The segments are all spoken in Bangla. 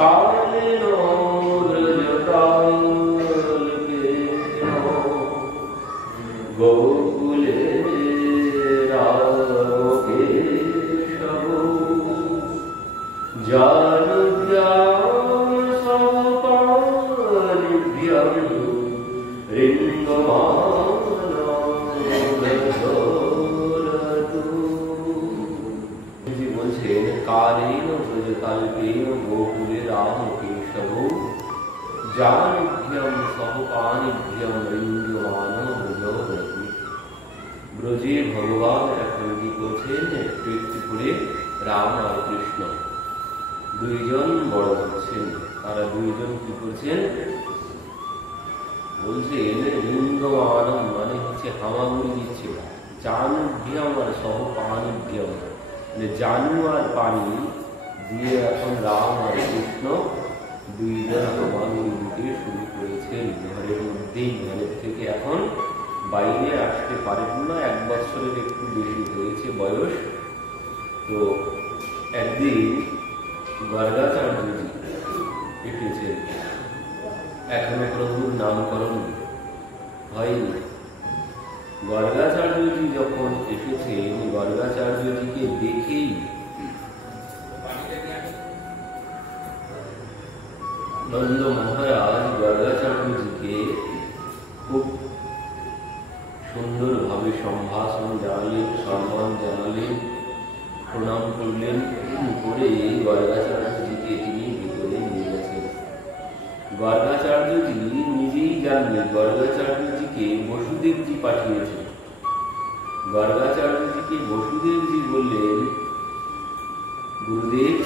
कालेन व्रजकाल्पेन गोकुले रामकेशव जानुभ्यां समपानिभ्यं রিঙ্গমানমধরতু। জি বলছেন কালেন ব্রজকাল্পেন গোকুলে রামকেশব জাनुभ्यं সমপানিভ্যं রিঙ্গমানমধরতু। ব্রজে ভগবান এখন কি করছেন, একটু একটু করে রাম আর কৃষ্ণ দুইজন বড় হচ্ছেন। তারা দুইজন কি করছেন বলছেন, লিঙ্গমানম মানে হচ্ছে হামাগুড়ি দিচ্ছে, জানুভ্যম আর সহপানিভ্যম মানে জানু আর পানি দিয়ে এখন রাম আর কৃষ্ণ দুইজন হামাগুড়ি দিতে শুরু করেছেন। ঘরের মধ্যেই, ঘরের থেকে এখন বাইরে আসতে পারেন না। 1 বছরের একটু বেশি হয়েছে বয়স। তো একদিন গর্গাচার্যজি এসেছেন, এখনো প্রভুর নামকরণ হয়নি। গর্গাচার্যজি যখন এসেছেন, গর্গাচার্যজিকে দেখেই নন্দ মহারাজ গর্গাচার্যজিকে খুব সুন্দরভাবে সম্ভাষণ জানালেন, সম্মান জানালেন, প্রণাম করলেন। করে গর্গাচার্যজিকে তিনি ভিতরে নিয়ে গেছেন। গর্গাচার্যজি নিজেই জানলেন গর্গাচার্যজিকে বসুদেবজি পাঠিয়েছেন। গর্গাচার্যজিকে বসুদেবজি বললেন, গুরুদেব,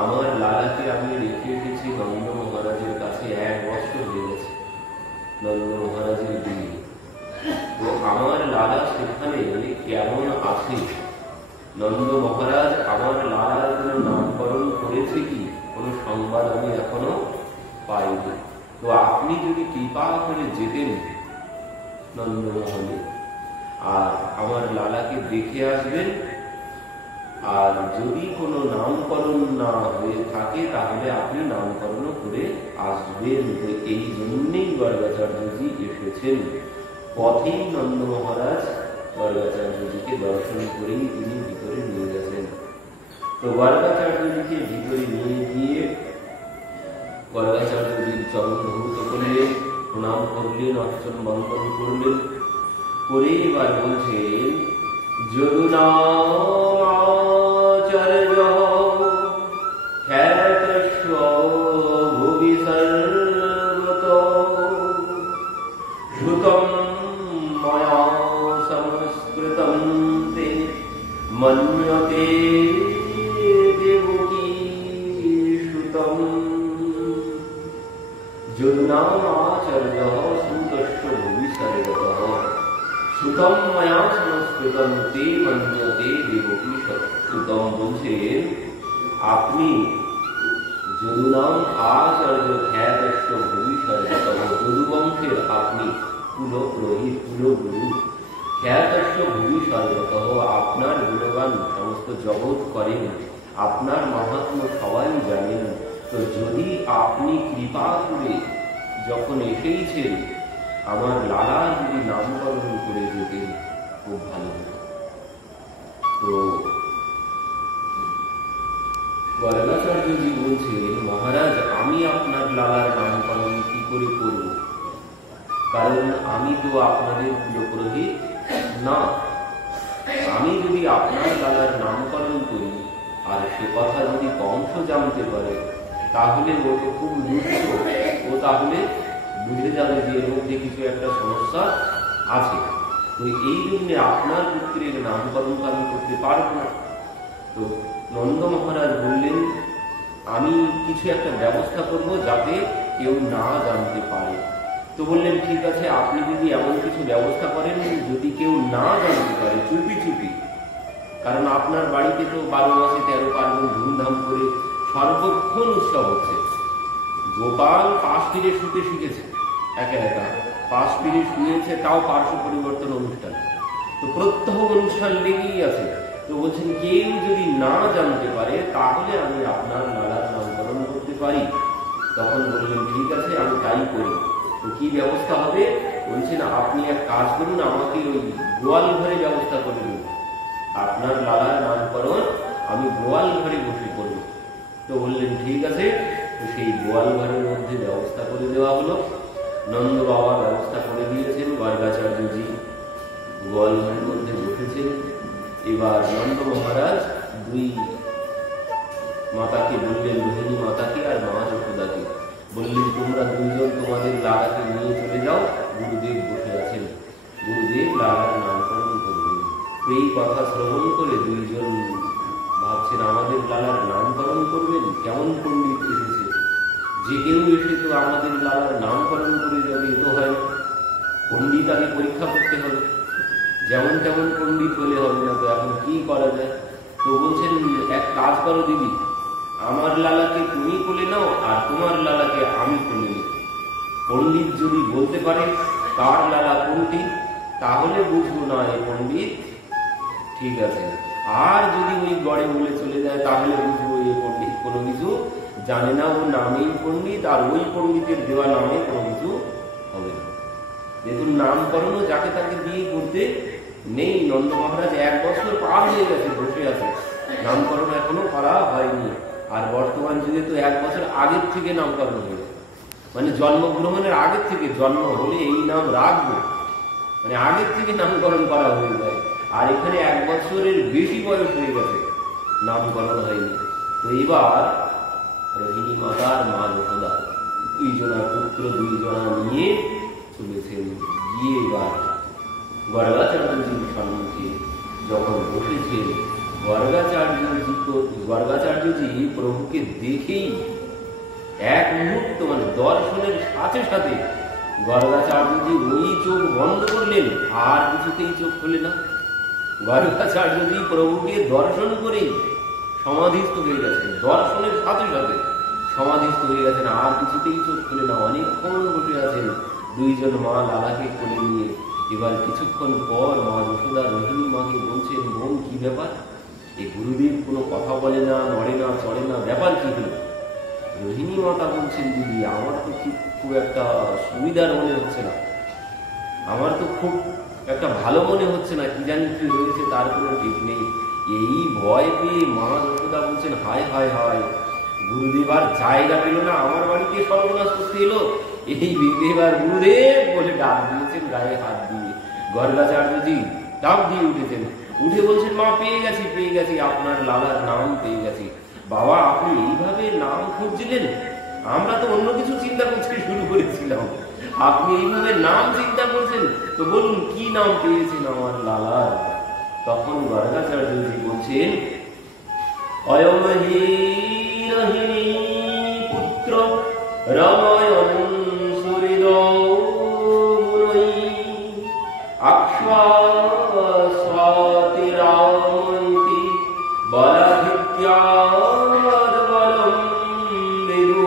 আমার লালাকে আমি রেখে এসেছি নন্দ মহারাজের কাছে, 1 বছর হয়ে গেছে নন্দ মহারাজের বিয়ে। তো আমার লালা সেখানে কেমন আছে, নন্দ মহারাজ আমার লালার কোনো নামকরণ করেছে কি, কোনো সংবাদ আমি এখনো পাইনি। তো আপনি যদি কৃপা করে যেতেন নন্দমহলে আর আমার লালাকে দেখে আসবেন, আর যদি কোনো নামকরণ না হয়ে থাকে তাহলে আপনি নামকরণ করে আসবেন। এই জন্যই গর্গাচার্যজি এসেছেন। পথেই নন্দ মহারাজ গর্গাচার্যজিকে দর্শন করেই তিনি ভিতরে নিয়ে গেছেন। তো গর্গাচার্যজিকে ভিতরে নিয়ে গিয়ে গর্গাচার্যজির চরণ ধৌত করলেন, প্রণাম করলেন, অর্চন বন্দন করলেন। করে এবার বলছেন, যদুনাচার্য খ্যাতস্ব ভুবি সর্বতো শ্রুতম ময়া সংস্কৃতম তে মন্যতে দেবকী শ্রুতম। যদুনাচার্য শ্রুতস্য ভুবি সর্বতঃ শ্রুতম ময়া সংস্কৃতম তে মন্যতে দেবকী শ্রুতম। বলছেন, আপনি যদুনাম আচার্য খ্যাতস্য ভুবি সর্বতঃ, যদুবংশের আপনি কুলপুরোহিত, কুলগুরু। খ্যাতস্য ভুবি সর্বতঃ, আপনার গুণগান সমস্ত জগৎ করেন, আপনার মাহাত্ম্য সবাই জানেন। তো যদি আপনি কৃপা করে যখন এসেইছেন, আমার লালা যদি নামকরণ করে যেতেন খুব ভালো হতো। তো গর্গাচার্যজি বলছেন, মহারাজ, আমি আপনার লালার নামকরণ কি করে করব? কারণ আমি তো আপনাদের কুলপুরোহিত না। আমি যদি আপনার লালার নামকরণ করি আর সে কথা যদি কংস জানতে পারে, তাহলে ও তো খুব দুষ্ট, ও তাহলে বুঝে যাবে যে এর মধ্যে কিছু একটা সমস্যা আছে। তো এই জন্য আপনার পুত্রের নামকরণ আমি করতে পারব না। তো নন্দ মহারাজ বললেন, আমি কিছু একটা ব্যবস্থা করব যাতে কেউ না জানতে পারে। তো বললেন, ঠিক আছে, আপনি যদি এমন কিছু ব্যবস্থা করেন যদি কেউ না জানতে পারে, চুপি চুপি, কারণ আপনার বাড়িতে তো 12 মাসে 13 পার্বণ ধুমধাম করে সর্বক্ষণ উৎসব হচ্ছে। গোপাল পাশ ফিরে শুতে শিখেছে, একা একা পাশ ফিরে শুয়েছে, তাও পার্শ্ব পরিবর্তন অনুষ্ঠান। তো প্রত্যহ অনুষ্ঠান লেগেই আছে। তো বলছেন, কেউ যদি না জানতে পারে তাহলে আমি আপনার লালার নামকরণ পারি? তখন বললেন ঠিক আছে, আমি তাই করি। তো কি ব্যবস্থা হবে? বলছেন আপনি এক কাজ করুন, আমাকে ওই গোয়াল ঘরে ব্যবস্থা করে দিন। আপনার লালার নামকরণ আমি গোয়াল ঘরে বসে করব। তো বললেন ঠিক আছে। তো সেই গোয়াল ঘরের মধ্যে ব্যবস্থা করে দেওয়া হলো। নন্দ বাবা ব্যবস্থা করে দিয়েছেন, গর্গাচার্যজি গোয়াল ঘরের মধ্যে বসেছেন। এবার নন্দ মহারাজ দুই মাতাকে বললেন, রোহিণী মাতাকে আর মা যশোদাকে বললেন, তোমরা দুইজন তোমাদের লালাকে নিয়ে চলে যাও, গুরুদেব বসে আছেন, গুরুদেব লালার নামকরণ করবেন। এই কথা শ্রবণ করে দুইজন ভাবছেন আমাদের লালার নামকরণ করবেন, কেমন পণ্ডিত এসেছে, যে কেউ এসে তো আমাদের লালার নামকরণ করে যাবে, এ তো হয় না। পণ্ডিত আগে পরীক্ষা করতে হবে, যেমন তেমন পণ্ডিত হলে হবে না। তো এখন কি করা যায়? তো বলছেন এক কাজ করো দিদি, আমার লালাকে তুমি কোলে নাও আর তোমার লালাকে আমি কোলে নিই। পণ্ডিত যদি বলতে পারে কার লালা কোনটি, তাহলে বুঝবো না এ পণ্ডিত, ঠিক আছে। আর যদি ওই গড়ে বলে চলে যায় তাহলে বুঝবো এ পণ্ডিত কোনো কিছু জানে না, ও নামেই পণ্ডিত, আর ওই পণ্ডিতের দেওয়া নামে কোনো কিছু হবে না। দেখুন নামকরণও যাকে তাকে দিয়ে করতে নেই। নন্দ মহারাজ 1 বছর পার হয়ে গেছে, বসে আছে, নামকরণ এখনো করা হয়নি। আর বর্তমান যুগে তো 1 বছর আগের থেকে নামকরণ হয়েছে, মানে জন্মগ্রহণের আগের থেকে, জন্ম হলে এই নাম রাখবো মানে আগের থেকে নামকরণ করা হয়ে যায়। আর এখানে 1 বছরের বেশি বয়স হয়ে গেছে, নামকরণ হয়নি। তো এবার রোহিণী মাতা আর মা যশোদা দুইজনার পুত্র দুইজনা নিয়ে চলেছেন। গিয়ে এবার গর্গাচার্যজির সম্মুখে যখন বসেছেন, গর্গাচার্যজি প্রভুকে দেখেই এক মুহূর্ত মানে দর্শনের সাথে সাথে গর্গাচার্যজি ওই চোখ বন্ধ করলেন, আর কিছুতেই চোখ খুলে না। গর্গাচার্যজি প্রভুকে দর্শন করেই সমাধিস্থ হয়ে গেছেন, দর্শনের সাথে সাথে সমাধিস্থ হয়ে গেছেন, আর কিছুতেই চোখ খুলে না। অনেকক্ষণ বসে আছেন দুইজন মা লালাকে কোলে নিয়ে। এবার কিছুক্ষণ পর মা যশোদা রোহিণী মাকে বলছেন, বোন কি ব্যাপার, এই গুরুদেব কোনো কথা বলে না, নড়ে না, চড়ে না, ব্যাপার কি হলো? রোহিণী মাতা বলছেন, দিদি আমার তো খুব একটা সুবিধার মনে হচ্ছে না, আমার তো খুব একটা ভালো মনে হচ্ছে না, কি জানি কি হয়েছে তার কোনো ঠিক নেই। এই ভয় পেয়ে মা যশোদা বলছেন, হায় হায় হায়, গুরুদেব আর জায়গা পেল না, আমার বাড়িতে সর্বনাশ করতে এলো। এই এবার গুরুদেব বলে ডাক দিয়েছেন গায়ে হাত দিয়ে। গর্গাচার্যজি ডাক দিয়ে উঠেছেন, উঠে বলছেন, মা পেয়ে গেছি, আপনার লালার নাম পেয়ে গেছি। বাবা আপনি এইভাবে নাম খুঁজছিলেন, আমরা তো অন্য কিছু চিন্তা করতে শুরু করেছিলাম, আপনি এইভাবে নাম চিন্তা করছেন, তো বলুন কি নাম পেয়েছেন আমার লালার? তখন গর্গাচার্যজি বলছেন, অয়মহি রোহিণী পুত্র রামায়ণ সুহৃদৌরৈ আক্ষ্বাস্বাতি রামইতি বলাধিক্যাদ বলম বিদু।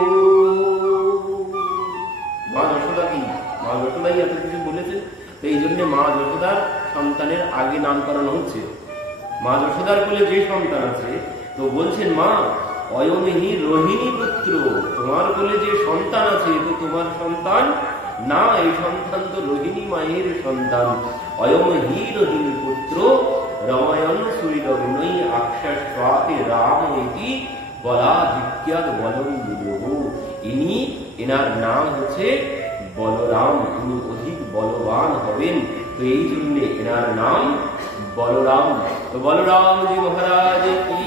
মা যশোদা কি, মা যশোদাই এত কিছু বলেছেন, তো এই জন্য মা যশোদার সন্তানের আগে নামকরণ হচ্ছে। মা যশোদার কোলে যে সন্তান আছে, তো বলছেন মা অয়মেহি রোহিণী পুত্র, তোমার কোলে যে সন্তান আছে তো তোমার সন্তান না, এই সন্তান তো রোহিণী মায়ের সন্তান। অয়মেহি রোহিণী পুত্র রামায়ণ সুহৃদৌরৈ আক্ষ্বাস্বাতি রামইতি বলাধিক্যাদ বলম বিদুঃ। এনার নাম হচ্ছে বলরাম, ইনি অধিক বলবান হবেন, তো এই জন্য এনার নাম বলরাম। তো বলরামজি মহারাজ কি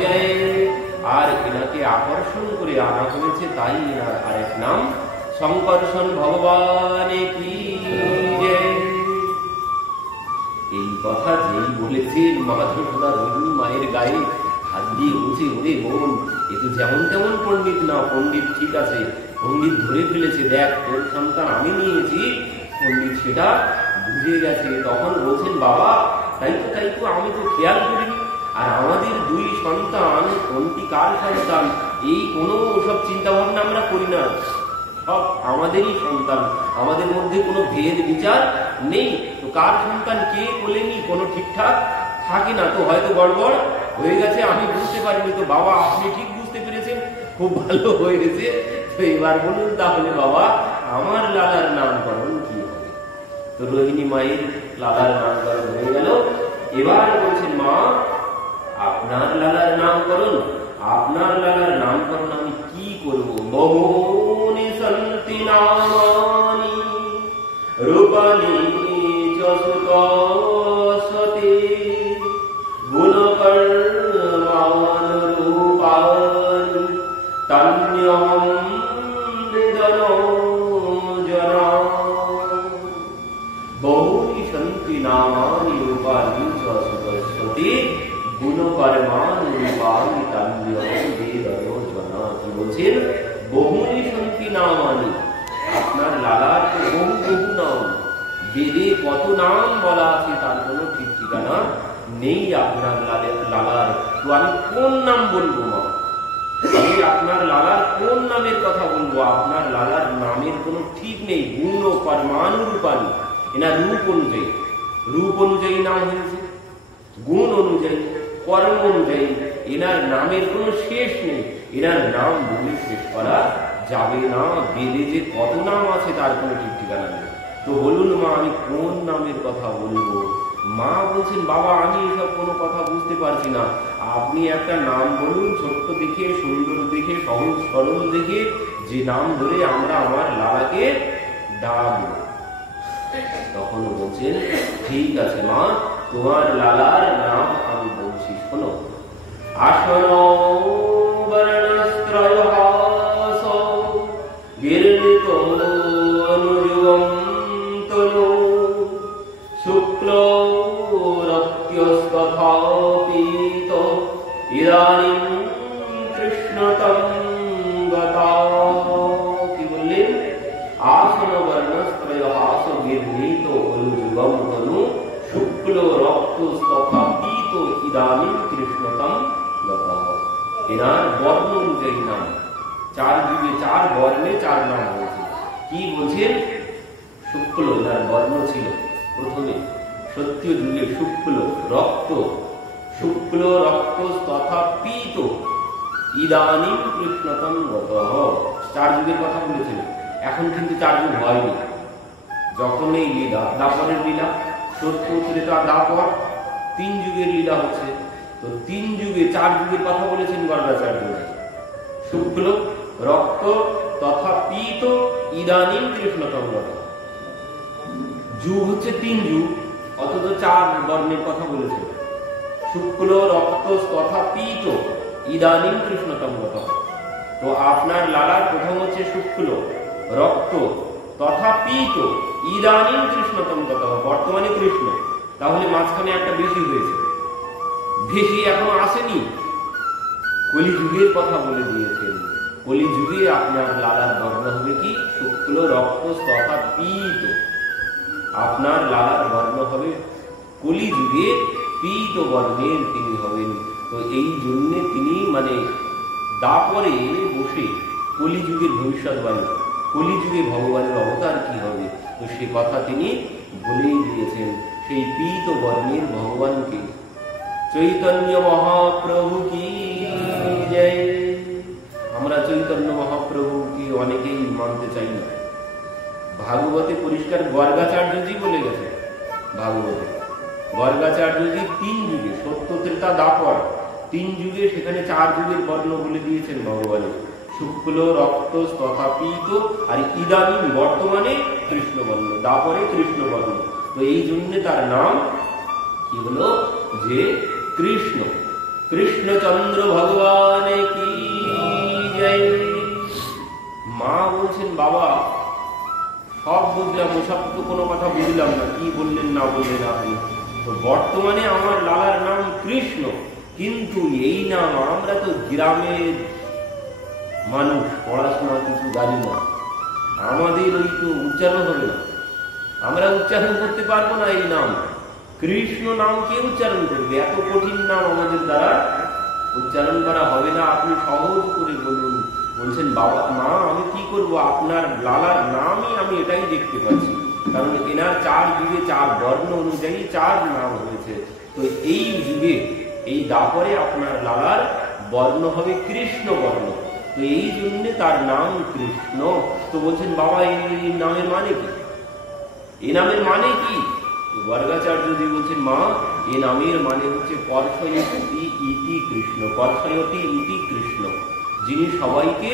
জয়। আর এনাকে আকর্ষণ করে আনা হয়েছে, তাই এনার আরেক নাম শঙ্কর্ষণ ভগবান কি জয়। এই কথা যেই বলেছেন মা যশোদা রোহিণী মায়ের গায়ে হাত দিয়ে বলছে, ওরে বোন এ তো যেমন তেমন পণ্ডিত না, পণ্ডিত ঠিক আছে, পণ্ডিত ধরে ফেলেছে, দেখ তোর সন্তান আমি নিয়েছি, পণ্ডিত সেটা বুঝে গেছে। তখন বলছেন, বাবা তাই তো আমি তো খেয়াল করিনি, আর আমাদের 2 সন্তান কোনটি কার সন্তান এই কোনো সব চিন্তা ভাবনা আমরা করি না, সব আমাদেরই সন্তান, আমাদের মধ্যে কোনো ভেদ বিচার নেই। তো কার সন্তান কে বলেনি কোনো ঠিকঠাক থাকে না, তো হয়তো গড়বড় হয়ে গেছে, আমি বুঝতে পারিনি, তো বাবা আপনি ঠিক বুঝতে পেরেছেন, খুব ভালো হয়েছে। তো এবার বলুন তাহলে বাবা আমার লালার নামকরণ কি হবে? তো রোহিণী মায়ের লালার নামকরণ হয়ে গেল। এবার বলছেন মা আপনার লালার নামকরণ, আপনার লালার নামকরণ আমি কি করব? বহুনি সন্তি নামানি রূপানি যশুতসতে গুণকর্মানুরূপানি তান্যহম বেদনো জনা। বহুনি সন্তি নামানি রূপানি যশুতসতে গুণকর্মানুরূপানি তান্যহম বেদনো জনা। কি বলছেন? বহুনি সন্তি নামানি, আপনার লালার তো বহু বহু নাম, বেদে কত নাম বলা আছে তার কোনো ঠিক ঠিকানা নেই আপনার লালার। তো আমি কোন নাম বলবো মা? আমি আপনার লালার কোন নামের কথা বলবো? আপনার লালার নামের কোনো ঠিক নেই। গুণ ও কর্মানুরূপানি, এনার রূপ অনুযায়ী, রূপ অনুযায়ী নাম হয়েছে, গুণ অনুযায়ী, কর্ম অনুযায়ী এনার নামের কোনো শেষ নেই। এনার নাম বলে শেষ করা যাবে না। বেদে যে কত নাম আছে তার কোনো ঠিক ঠিকানা নেই। তো বলুন মা আমি কোন নামের কথা বলবো? মা বলছেন বাবা আমি এসব কোনো কথা বুঝতে পারছি না, আপনি একটা নাম বলুন, ছোট্ট দেখে, সুন্দর দেখে, সহজ সরল দেখে, যে নাম ধরে আমরা আমার লালাকে ডাকবো। তখন বলছেন ঠিক আছে মা, তোমার লালার নাম আমি বলছি, শোনো। আসন বর্ণস্ত্রয়হাস গিরিত অনুযুগম তনু শুক্ল রক্তস্তথা পীত ইদানীম কৃষ্ণতম গতা। কি বললেন? আসন বর্ণস্ত্রয়হাস গিরিত অনুযুগম তনু শুক্ল রক্তস্তথা পীত ইদানীম কৃষ্ণতম গতা। এনার বর্ণ অনুযায়ী নাম, চার যুগে চার বর্ণে চার নাম হয়েছে। কি বলছেন? শুক্ল এনার বর্ণ ছিল প্রথমে, সত্য যুগে শুক্ল রক্ত, শুক্ল রক্ত তথা পীত ইদানীম কৃষ্ণতম গতঃ। চার যুগের কথা বলেছিল। এখন কিন্তু চার যুগ হয়নি। যখন এই লীলা, দাপরের লীলা, সত্য ত্রেতা দাপর, তিন যুগের লীলা হচ্ছে। তো তিন যুগে চার যুগের কথা বলেছেন গর্গাচার্য। শুক্ল রক্ত তথা পীত ইদানীম কৃষ্ণতম গতঃ। যুগ হচ্ছে তিন যুগ, অথচ চার বর্ণের কথা বলেছেন। শুক্ল রক্ত তথা পীত ইদানীম কৃষ্ণতম গতঃ। তো আপনার লালার প্রথম হচ্ছে শুক্ল রক্ত তথা পীত ইদানীম কৃষ্ণতম গতঃ, বর্তমানে কৃষ্ণ। তাহলে মাঝখানে একটা বেশি হয়েছে, বেশি এখনো আসেনি। কলিযুগের কথা বলে দিয়েছেন। কলিযুগে আপনার লালার বর্ণ হবে কি? শুক্ল রক্ত তথা পীত। আপনার লালার বর্ণ হবে কলিযুগে পীত বর্ণের তিনি হবেন। তো এই জন্যে তিনি মানে দাপরে বসে কলিযুগের ভবিষ্যৎবাণী, কলিযুগে ভগবানের অবতার কি হবে, তো সে কথা তিনি বলেই দিয়েছেন। সেই পীত বর্ণের ভগবানকে চৈতন্য মহাপ্রভু কি জয়। আমরা চৈতন্য মহাপ্রভুকে অনেকেই মানতে চাই না। ভাগবতে পরিষ্কার গর্গাচার্যজি বলে গেছে, ভাগবতে গর্গাচার্যজি তিন যুগে, সত্য ত্রেতা দাপর, তিন যুগে, সেখানে চার যুগের বর্ণ বলে দিয়েছেন ভগবানের। শুক্ল রক্ত তথা পীত আর ইদানীম বর্তমানে কৃষ্ণবর্ণ, দাপরে কৃষ্ণবর্ণ। তো এই জন্য তার নাম কি হলো? যে কৃষ্ণ, কৃষ্ণচন্দ্র ভগবান কি জয়। মা বলছেন বাবা সব বুঝলাম, ওসব তো কোনো কথা বুঝলাম না, কি বললেন না বললেন আপনি। তো বর্তমানে আমার লালার নাম কৃষ্ণ, কিন্তু এই নাম আমরা তো গ্রামের মানুষ, পড়াশোনা কিছু জানি না, আমাদের ওই তো উচ্চারণ হবে না, আমরা উচ্চারণ করতে পারবো না এই নাম। কৃষ্ণ নাম কে উচ্চারণ করবে? এত কঠিন নাম আমাদের দ্বারা উচ্চারণ করা হবে না, আপনি সহজ করে বলুন। বলছেন বাবা মা আমি কি করব, আপনার লালার নামই আমি এটাই দেখতে পাচ্ছি, কারণ এনার চার যুগে চার বর্ণ অনুযায়ী চার নাম হয়েছে। তো এই যুগে এই দাপরে আপনার লালার বর্ণ হবে কৃষ্ণ বর্ণ। তো এই জন্য তার নাম কৃষ্ণ। তো বলছেন বাবা এই নামের মানে কি, এই নামের মানে কি? বর্গাচার্যজি বলছেন মা এই নামের মানে হচ্ছে পর্ষয়তি ইতি কৃষ্ণ। পর্ষয়তি ইতি কৃষ্ণ, যিনি সবাইকে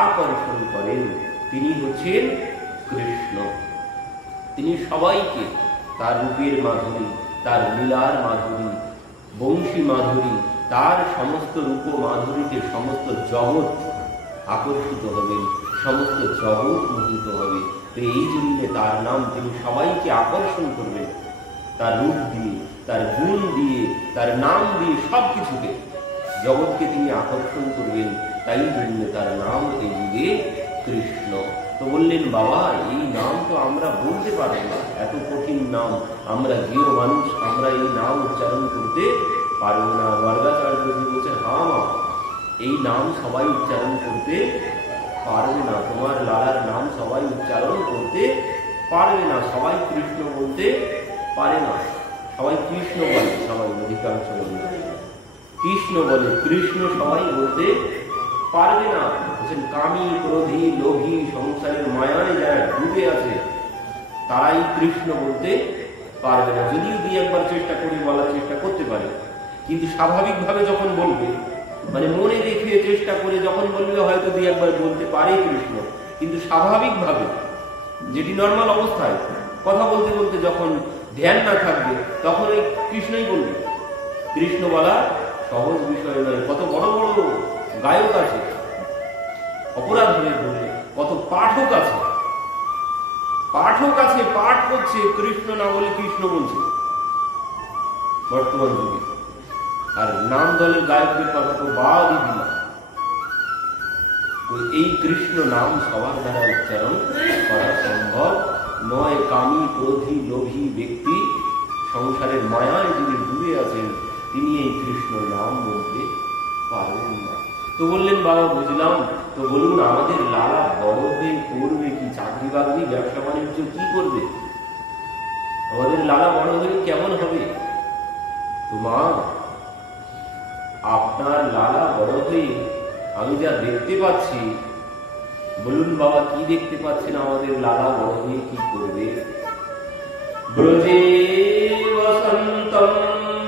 আকর্ষণ করেন তিনি হচ্ছেন কৃষ্ণ। তিনি সবাইকে তার রূপের মাধুরী, তার লীলার মাধুরী, বংশী মাধুরী, তার সমস্ত রূপ মাধুরীতে সমস্ত জগৎ আকর্ষিত হবেন, সমস্ত জগৎ মোহিত হবে। তো এই জন্য তার নাম, তিনি সবাইকে আকর্ষণ করবেন তার রূপ দিয়ে, তার গুণ দিয়ে, তার নাম দিয়ে, সব কিছুকে জগৎকে তিনি আকর্ষণ করবেন। তাই জন্য তার নাম এই যুগে কৃষ্ণ। তো বললেন বাবা এই নাম তো আমরা বলতে পারবো না, এত কঠিন নাম, আমরা গৃহ মানুষ, আমরা এই নাম উচ্চারণ করতে পারবো না। বর্গাচার্যজি বলছেন হ্যাঁ মা, এই নাম সবাই উচ্চারণ করতে পারবে না, তোমার লালার নাম সবাই উচ্চারণ করতে পারবে না, সবাই কৃষ্ণ বলতে পারে না। সবাই কৃষ্ণ বলে, সবাই অধিকাংশ বলে কৃষ্ণ বলে, কৃষ্ণ সবাই বলতে পারবে না। বলছেন কামী ক্রোধী লোভী সংসারের মায়ায় যারা ডুবে আছে তারাই কৃষ্ণ বলতে পারবে না। যদিও দুই একবার চেষ্টা করে বলার চেষ্টা করতে পারে, কিন্তু স্বাভাবিকভাবে যখন বলবে, মানে মনে রেখে চেষ্টা করে যখন বলবে হয়তো দুই একবার বলতে পারে কৃষ্ণ, কিন্তু স্বাভাবিকভাবে যেটি নর্মাল অবস্থায় কথা বলতে বলতে যখন ধ্যান না থাকবে তখন এই কৃষ্ণই বলবে। কৃষ্ণ বলা সহজ বিষয় নয়। কত বড় বড় গায়ক আছে, অপরাধ হয়ে বললে কত পাঠক আছে, পাঠক আছে পাঠ করছে কৃষ্ণ না বলে কৃষ্ণ বলছে বর্তমান যুগে। আর নাম দলের গায়কদের কথা তো বাদই দিলাম। তো এই কৃষ্ণ নাম সবার দ্বারা উচ্চারণ করা সম্ভব নয়। কামী ক্রোধী লোভী ব্যক্তি সংসারের মায়ায় যিনি ডুবে আছেন তিনি এই কৃষ্ণ নাম বলতে পারবেন না। তো বললেন বাবা বুঝলাম, তো বলুন আমাদের লালা বড় হয়ে করবে কি, চাকরি বাকরি ব্যবসা বাণিজ্য কি করবে, আমাদের লালা বড় হয়ে কেমন হবে? তো মা আপনার লালা বড় হয়ে আমি যা দেখতে পাচ্ছি, বলুন বাবা কি দেখতে পাচ্ছেন আমাদের লালা বড় হয়ে কি করবে? ব্রজে বসন্তম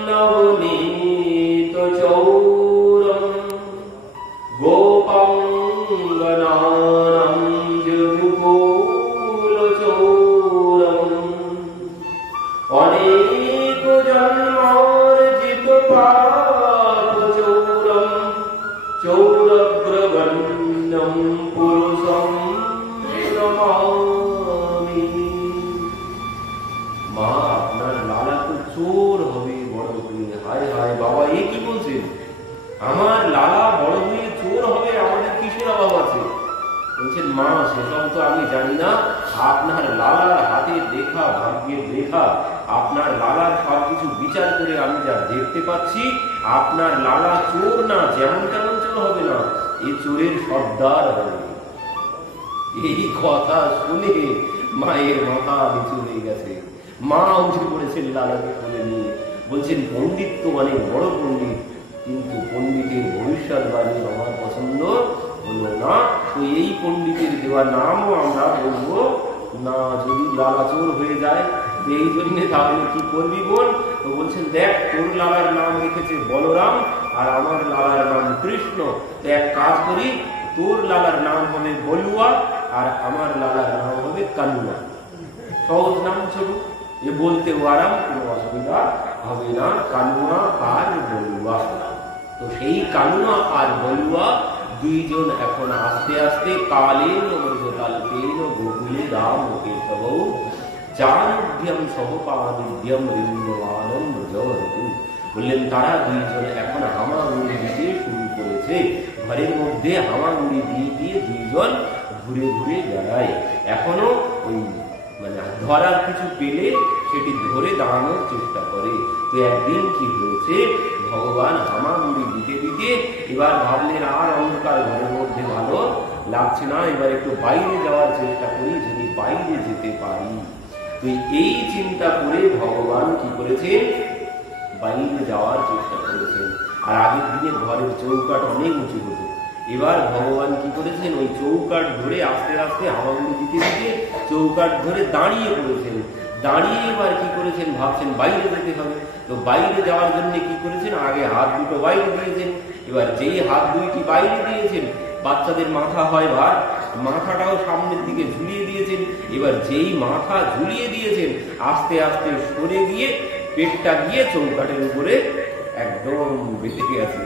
নবনীত চৌরম গোপাঙ্গনানাম যদুকুল চৌরম অনেক জন্মার্জিত পাপ চৌরম চৌরগ্রগণ্যম পুরুষম নমামি। মা আপনার লালা তো চোর হবে বড় হয়ে। হায় হায় বাবা এ কি বলছেন, আমার লালা বড় হয়ে চোর হবে, আমাদের কিসের অভাব আছে? বলছেন মা সেসব তো আমি জানি না, আপনার লালার হাতের লেখা, ভাগ্যের লেখা, আপনার লালার সবকিছু বিচার করে আমি যা দেখতে পাচ্ছি, আপনার লালা চোর না, যেমন তেমন চোর হবে না, এ চোরের সর্দার হবে। এই কথা শুনে মায়ের মাথা নিচু হয়ে গেছে। মা উঠে পড়েছেন লালাকে কোলে নিয়ে, বলছেন পণ্ডিত তো অনেক বড় পণ্ডিত, কিন্তু পণ্ডিতের ভবিষ্যৎবাণী আমার পছন্দ হলো না। তো এই পণ্ডিতের দেওয়া নামও আমরা বলবো না, যদি লালা চোর হয়ে যায়। এই জন্য তাহলে কি করবি বল? তো বলছেন দেখ তোর লালার নাম রেখেছে বলরাম আর আমার লালার নাম কৃষ্ণ, তো এক কাজ করি, তোর লালার নাম হবে বলুয়া আর আমার লালার নাম হবে কানুয়া। সহজ নাম, ছোট, এ বলতেও আরাম, কোনো অসুবিধা হবে না। কানুয়া আর বলুয়া। তো সেই কানুয়া আর বলুয়া দুইজন এখন আস্তে আস্তে কালেন মৃগতাল্পেন গোকুলে রাম কেশব চারুভ্যম সহপাদিভ্যম রিন্দমানম ব্রজবতু। বললেন তারা দুইজন এখন হামাগুড়ি দিতে শুরু করেছে, ঘরের মধ্যে হামাগুড়ি দিয়ে দিয়ে দুইজন ঘুরে ঘুরে বেড়ায়। এখনো ওই মানে ধরার কিছু পেলে সেটি ধরে দাঁড়ানোর চেষ্টা করে। তো একদিন কি হয়েছে, ভগবান হামাগুড়ি দিতে দিতে এবার ভাবলেন আর অন্ধকার ঘরের মধ্যে ভালো লাগছে না, এবার একটু বাইরে যাওয়ার চেষ্টা করি, যদি বাইরে যেতে পারি। তো এই চিন্তা করে ভগবান কি করেছেন, বাইরে যাওয়ার চেষ্টা করেছেন। আর আগের দিনে ঘরের চৌকাঠ অনেক উঁচু হতো, এবার ভগবান কি করেছেন, ওই চৌকাঠ ধরে আস্তে আস্তে হামাগুড়ি দিতে দিতে চৌকাঠ ধরে দাঁড়িয়ে পড়েছেন। দাঁড়িয়ে এবার কি করেছেন, ভাবছেন বাইরে যেতে হবে। তো বাইরে যাওয়ার জন্য কি করেছেন, আগে হাত দুটো বাইরে দিয়েছেন। এবার যেই হাত দুইটি বাইরে দিয়েছেন, বাচ্চাদের মাথা হয় ভার, মাথাটাও সামনের দিকে ঝুলিয়ে দিয়েছেন। এবার যেই মাথা ঝুলিয়ে দিয়েছেন, আস্তে আস্তে সরে গিয়ে পেটটা গিয়ে চৌকাঠের উপরে একদম বেঁধে গেছে।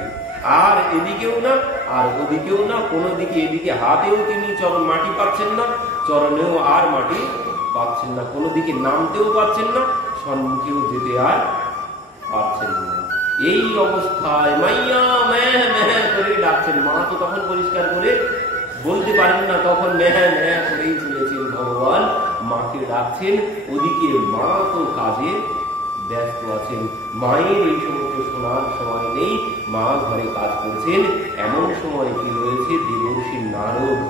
আর এদিকেও না আর ওদিকেও না, কোনো দিকে এদিকে হাতেও তিনি চরণ মাটি পাচ্ছেন না, চরণেও আর মাটি পাচ্ছেন না, কোনো দিকে নামতেও পাচ্ছেন না, সম্মুখেও যেতে আর পাচ্ছেন না। এই অবস্থায় মাইয়া ম্যাহ ম্যাহ করে ডাকছেন। মা তো তখন পরিষ্কার করে বলতে পারেন না, তখন ম্যাহ ম্যাহ করেই চলেছেন ভগবান, মাকে ডাকছেন। ওদিকে মা তো কাজে ব্যস্ত আছেন, মায়ের এই সমস্ত শোনার সময় নেই, মা ঘরে কাজ করছেন। এমন সময় কি হয়েছে, দেবর্ষি নারদ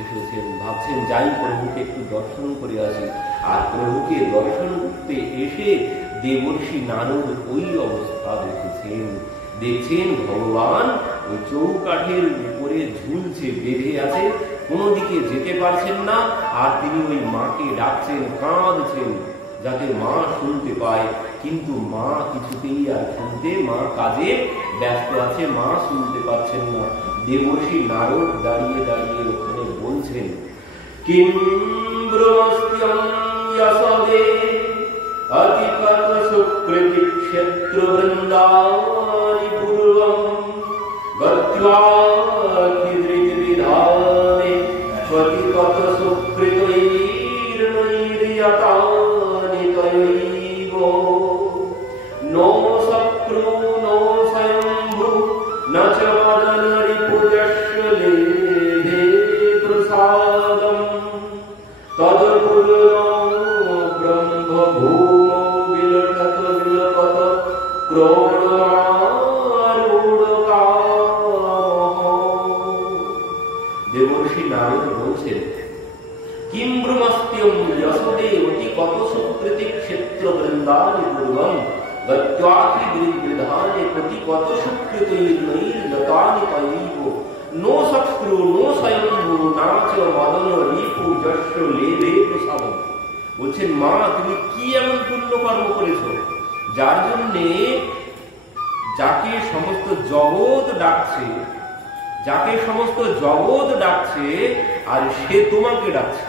এসেছেন। ভাবছেন যাই প্রভুকে একটু দর্শন করে আসি। আর প্রভুকে দর্শন করতে এসে দেবর্ষি নারদ ওই অবস্থা দেখছেন ভগবান ওই চৌকাঠের উপরে ঝুলছে, বেঁধে আছে, কোনো দিকে যেতে পারছেন না। আর তিনি ওই মাকে ডাকছেন, কাঁদছেন যাতে মা শুনতে পায়, কিন্তু মা কিছুতেই আর শুনতে, মা কাজে ব্যস্ত আছে, মা শুনতে পাচ্ছেন না। দেবর্ষি নারদ দাঁড়িয়ে দাঁড়িয়ে ওখানে বলছেন, কিম ব্রহ্মস্ত্যং যশোদে অতিকত সুকৃতি ক্ষেত্র বৃন্দানি পূর্বম গত্বা খিদৃতবিধানে অতিকত সুকৃতৈর্নৈর্যতানি তয়ৈব নো শক্রু নো স্বয়ম্ভু ন চ মদনরিপুযস্য লেভে প্রসাদম তদপূর্ণ ব্রহ্মভূমো বিলটত বিলপত ক্রোড়মারূঢ়কামঃ। দেবর্ষি নারদ বলছেন, কিম ব্রহ্মস্ত্যং যশোদে অতিকত সুকৃতি ক্ষেত্র বৃন্দানি পূর্বম গত্যাখি গিরিবিধানে অতিকত সুকৃতৈর্নৈর্যতানি তয়ৈব নো শক্রু নো স্বয়ম্ভু না চ মদন রিপু যস্য লেভে প্রসাদম। বলছেন মা, তুমি কি এমন পুণ্য কর্ম করেছো যার জন্যে যাকে সমস্ত জগৎ ডাকছে, যাকে সমস্ত জগৎ ডাকছে আর সে তোমাকে ডাকছে।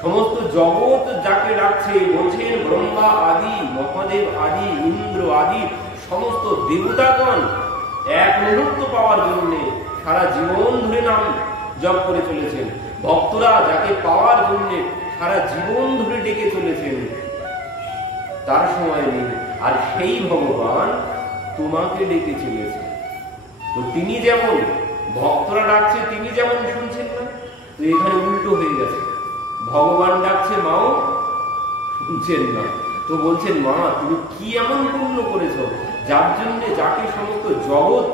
সমস্ত জগৎ যাকে ডাকছে, বলছেন ব্রহ্মা আদি, মহাদেব আদি, ইন্দ্র আদি সমস্ত দেবতাগণ এক মুহূর্ত পাওয়ার জন্য সারা জীবন ধরে নাম জপ করে চলেছেন। ভক্তরা যাকে পাওয়ার জন্য সারা জীবন ধরে ডেকে চলেছেন, তার সময় নেই। আর সেই ভগবান তোমাকে ডেকে চলেছে। তো তিনি যেমন ভক্তরা ডাকছে, তিনি যেমন শুনছেন না, তো এখানে উল্টো হয়ে গেছে, ভগবান ডাকছে, মাও শুনছেন না। তো বলছেন মা, তুমি কি এমন পুণ্য করেছ যার জন্য যাকে সমস্ত জগৎ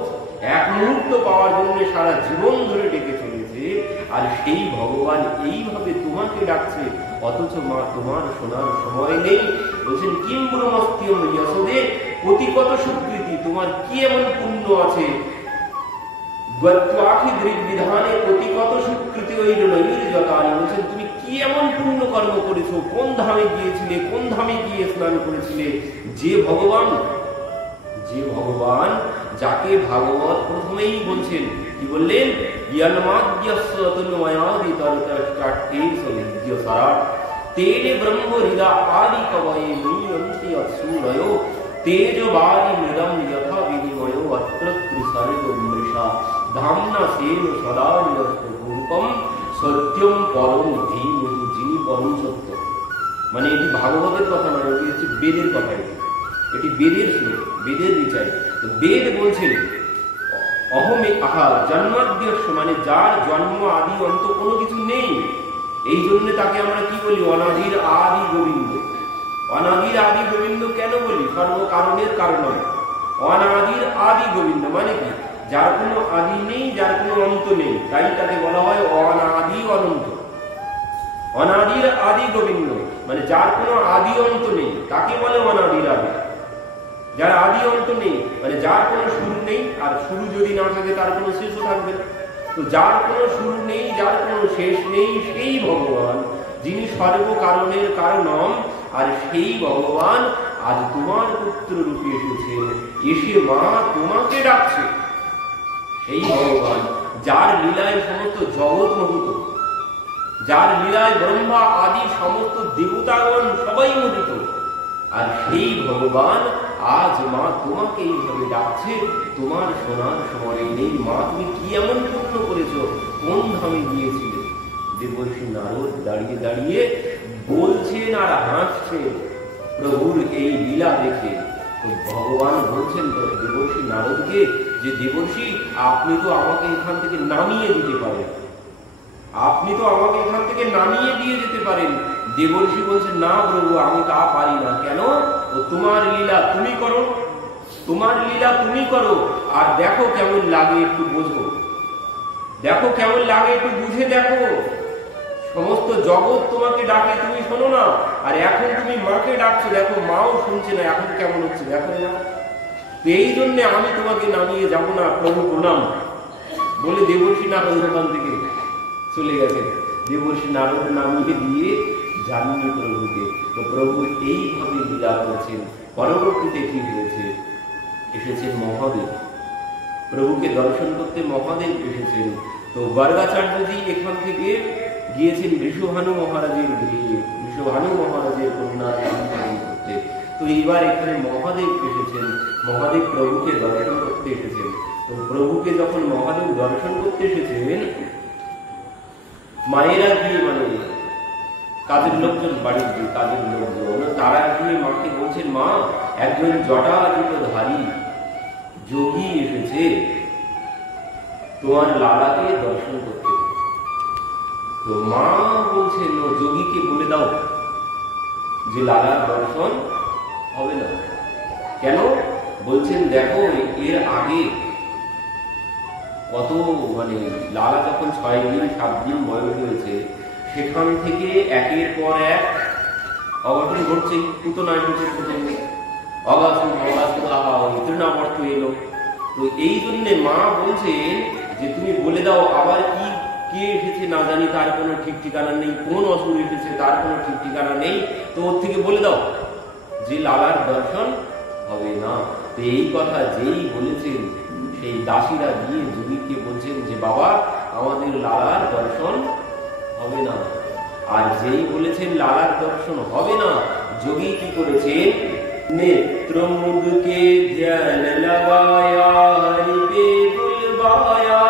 এক মুহূর্ত পাওয়ার জন্য সারা জীবন ধরে ডেকে চলেছে, আর সেই ভগবান এইভাবে তোমাকে ডাকছে, অথচ মা তোমার শোনার সময় নেই। বলছেন কিম ব্রহ্মস্ত্যং যশোদে অতিকত সুকৃতি, তোমার কি এমন পুণ্য আছে, গত্যাখি গিরিবিধানে অতিকত সুকৃতৈর্নৈর্যতানি। বলছেন তুমি কি এমন পুণ্য কর্ম করেছো, কোন ধামে গিয়েছিলে, কোন ধামে গিয়ে স্নান করেছিলে। যে ভগবান যাকে ভাগবত প্রথমেই বলছেন, কি বললেন, ইয়ান্মাদ্যস্য তন্ময়াদি তরতষ্টাঠেষু বিদ্যসারাট তেনে ব্রহ্ম হৃদা আদি কবয়ে নীয়ন্তি অসূরয়ো তেজবাদি মৃদম যথা বিনিময়ো অত্র ত্রিসর্গ মৃষা ধাম্না সেন সদা নিরস্তরূপম সত্যম পরম ধীমহি, যিনি পরম সত্য। মানে এটি ভাগবতের কথা নয়, এটি হচ্ছে বেদের কথা। এটি বেদের শ্লোক, বেদের বিচার। তো বেদ বলছেন অহমে আহা জন্মাদ্যস্য, মানে যার জন্ম আদি অন্ত কোনো কিছু নেই, এই জন্য তাকে আমরা কি বলি, অনাদির আদি গোবিন্দ। অনাদির আদি গোবিন্দ কেন বলি, সর্বকারণের কারণ। অনাদির আদি গোবিন্দ মানে কি, যার কোনো আদি নেই, যার কোনো অন্ত নেই, তাই তাকে বলা হয় অনাদি অনন্ত। অনাদির আদি গোবিন্দ মানে যার কোনো আদি অন্ত নেই, তাকে বলে অনাদির আদি। যার আদি অন্ত নেই, মানে যার কোনো শুরু নেই, আর শুরু যদি না থাকে তার কোনো শেষও থাকবে না। তো যার কোনো শুরু নেই, যার কোনো শেষ নেই, সেই ভগবান যিনি সর্বকারণের কারণম, আর সেই ভগবান আজ তোমার পুত্র রূপে এসেছেন, এসে মা তোমাকে ডাকছে। সেই ভগবান যার লীলায় সমস্ত জগৎ মোহিত, যার লীলায় ব্রহ্মা আদি সমস্ত দেবতাগণ সবাই মোহিত, আর সেই ভগবান আজ মা তোমাকে এইভাবে ডাকছে। তোমার সোনার সমরে নেই মা, তুমি কি এমন পূর্ণ করেছ, কোন ধামে গিয়েছিলে? দেবর্ষি নারদ দাঁড়িয়ে দাঁড়িয়ে বলছেন আর হাসছেন প্রভুর এই লীলা দেখে। তো ভগবান বলছেন দেবর্ষি নারদকে যে দেবর্ষি, আপনি তো আমাকে এখান থেকে নামিয়ে দিতে পারেন, আপনি তো আমাকে এখান থেকে নামিয়ে দিয়ে যেতে পারেন। দেবর্ষি বলছেন না প্রভু, আমি তা পারি না। কেন? তোমার লীলা তুমি করো, তোমার লীলা তুমি করো, আর দেখো কেমন লাগে একটু বোঝো, দেখো কেমন লাগে একটু বুঝে দেখো। সমস্ত জগৎ তোমাকে ডাকে, তুমি শোনো না, আর এখন তুমি মাকে ডাকছো, দেখো মাও শুনছে না, এখন কেমন হচ্ছে দেখো না। এই জন্য আমি তোমাকে নামিয়ে যাব না প্রভু, প্রণাম বলে দেবর্ষি নারদ ওখান থেকে চলে গেছে। দেবর্ষি নারদ নামিয়ে দিয়ে জানিয়ে প্রভুকে। তো প্রভু এইভাবে লীলা করেছেন। পরবর্তীতে কি হয়েছে? এসেছেন মহাদেব, প্রভুকে দর্শন করতে মহাদেব এসেছেন। তো গর্গাচার্যজি এখান থেকে গিয়েছেন বৃষভানু মহারাজের গৃহে, বৃষভানু মহারাজের কন্যার পালন করতে। তো এইবার এখানে মহাদেব এসেছেন, মহাদেব প্রভুকে দর্শন করতে এসেছেন। তো প্রভুকে যখন মহাদেব দর্শন করতে এসেছেন, মায়েরা গিয়ে, মানে কাজের লোকজন, বাড়ির যে কাজের লোকজন, তারা গিয়ে মাকে বলছেন মা, একজন জটাজুটধারী যোগী এসেছে তোমার লালাকে দর্শন করতে। তো মা বলছেন ও যোগীকে বলে দাও যে লালার দর্শন হবে না। কেন? বলছেন দেখো এর আগে কত, মানে লালা যখন 6 দিন 7 দিন বয়স হয়েছে, সেখান থেকে একের পর এক অঘটন ঘটছে। পুতনা এসেছে, তৃণাবর্ত এলো। তো এই জন্য মা বলছে যে তুমি বলে দাও আবার কি কে এসেছে না জানি, তার কোনো ঠিক ঠিকানা নেই, কোন অসুর এসেছে তার কোনো ঠিক ঠিকানা নেই। তো ওর থেকে বলে দাও যে লালার দর্শন হবে না। তো এই কথা যেই বলেছেন, সেই দাসীরা গিয়ে যোগীকে বলছেন যে বাবা, আমাদের লালার দর্শন হবে না। আর যেই বলেছেন লালার দর্শন হবে না, যোগী কি করেছেন? নেত্র মুদকে ধ্যান লাগায়া, হরিবে বুলবায়া,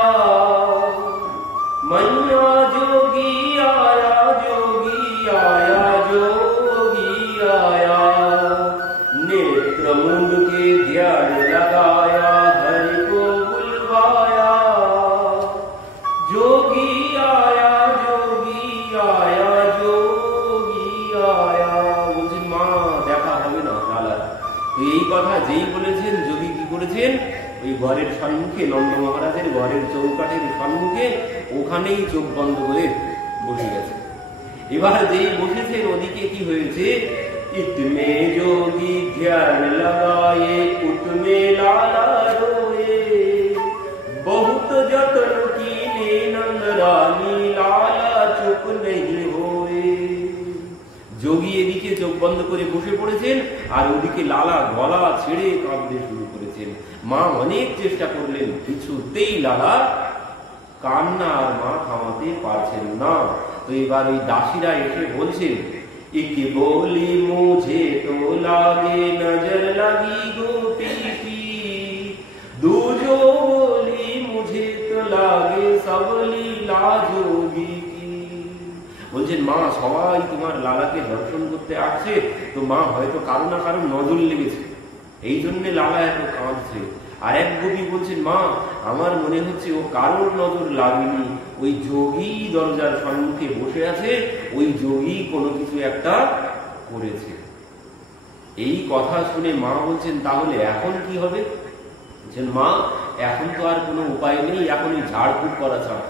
মাইয়া যোগী আয়া, যোগী আয়া, যোগী আয়া। নেত্র মুদকে ধ্যান লাগায়া, হরি को बुलवाया, যোগী আয়া, যোগী আয়া, যোগী আয়া। বলছেন মা, দেখা হবে না লালার। তো এই কথা যেই বলেছেন, যোগী কি করেছেন? ওই ঘরের সম্মুখে, নন্দ মহারাজের ঘরের চৌকাঠের সম্মুখে, ওখানেই চোখ বন্ধ করে বসে গেছে। এবার যেই বসেছেন, ওদিকে কি হয়েছে? ইতমে যোগী ধ্যান লাগায়ে, উতমে লালা রোয়ে, বহুত যতন कीने नंद रानी, লালা চুপ नहीं होए। যোগী এদিকে চোখ বন্ধ করে বসে পড়েছেন, আর ওদিকে লালা গলা ছেড়ে কাঁদতে শুরু করেছেন। মা অনেক চেষ্টা করলেন, কিছুতেই লালা কান্না আর মা থামাতে পারছেন না। তো এবার ওই দাসীরা এসে বলছেন, একে বলি মুঝে তো লাগে নজর লাগি গোপী কি, দুজো বলি মুঝে তো লাগে সব লীলা যোগী কি। বলছেন মা, সবাই তোমার লালাকে দর্শন করতে আসছে, তো মা হয়তো কারো না কারো নজর লেগেছে, এই জন্য লালা এত কাঁদছে। আর এক গোপী বলছেন মা, আমার মনে হচ্ছে ও কারোর নজর লাগেনি, ওই যোগী দরজার সম্মুখে বসে আছে, ওই যোগী কোনো কিছু একটা করেছে। এই কথা শুনে মা বলছেন তাহলে এখন কি হবে? বলছেন মা, এখন তো আর কোনো উপায় নেই, এখন ওই ঝাড়ফুঁক করা ছাড়া,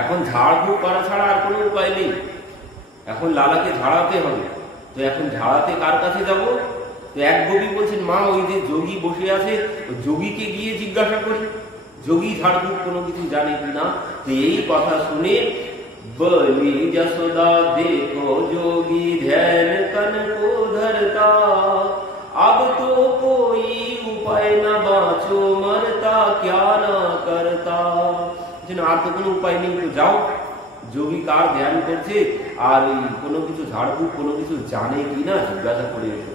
এখন ঝাড়ফুঁক করা ছাড়া আর কোনো উপায় নেই, এখন লালাকে ঝাড়াতে হবে। তো এখন ঝাড়াতে কার কাছে যাব? তো এক গোপী বলছেন, মা ওই যে যোগী বসে আছে, যোগীকে গিয়ে জিজ্ঞাসা করি, যোগী ঝাড়ফুঁক কোনো কিছু জানে কিনা। তো এই কথা শুনে বলি যশোদা দেখো যোগী ধ্যান কন কো ধরতা, अब तो कोई उपाय न बाँचो मरता क्या न करता। আর তো কোনো উপায় নেই, তো যাও, যোগী কার ধ্যান করছে আর কোনো কিছু ঝাড়ফুঁক কোনো কিছু জানে কিনা জিজ্ঞাসা করে এসো।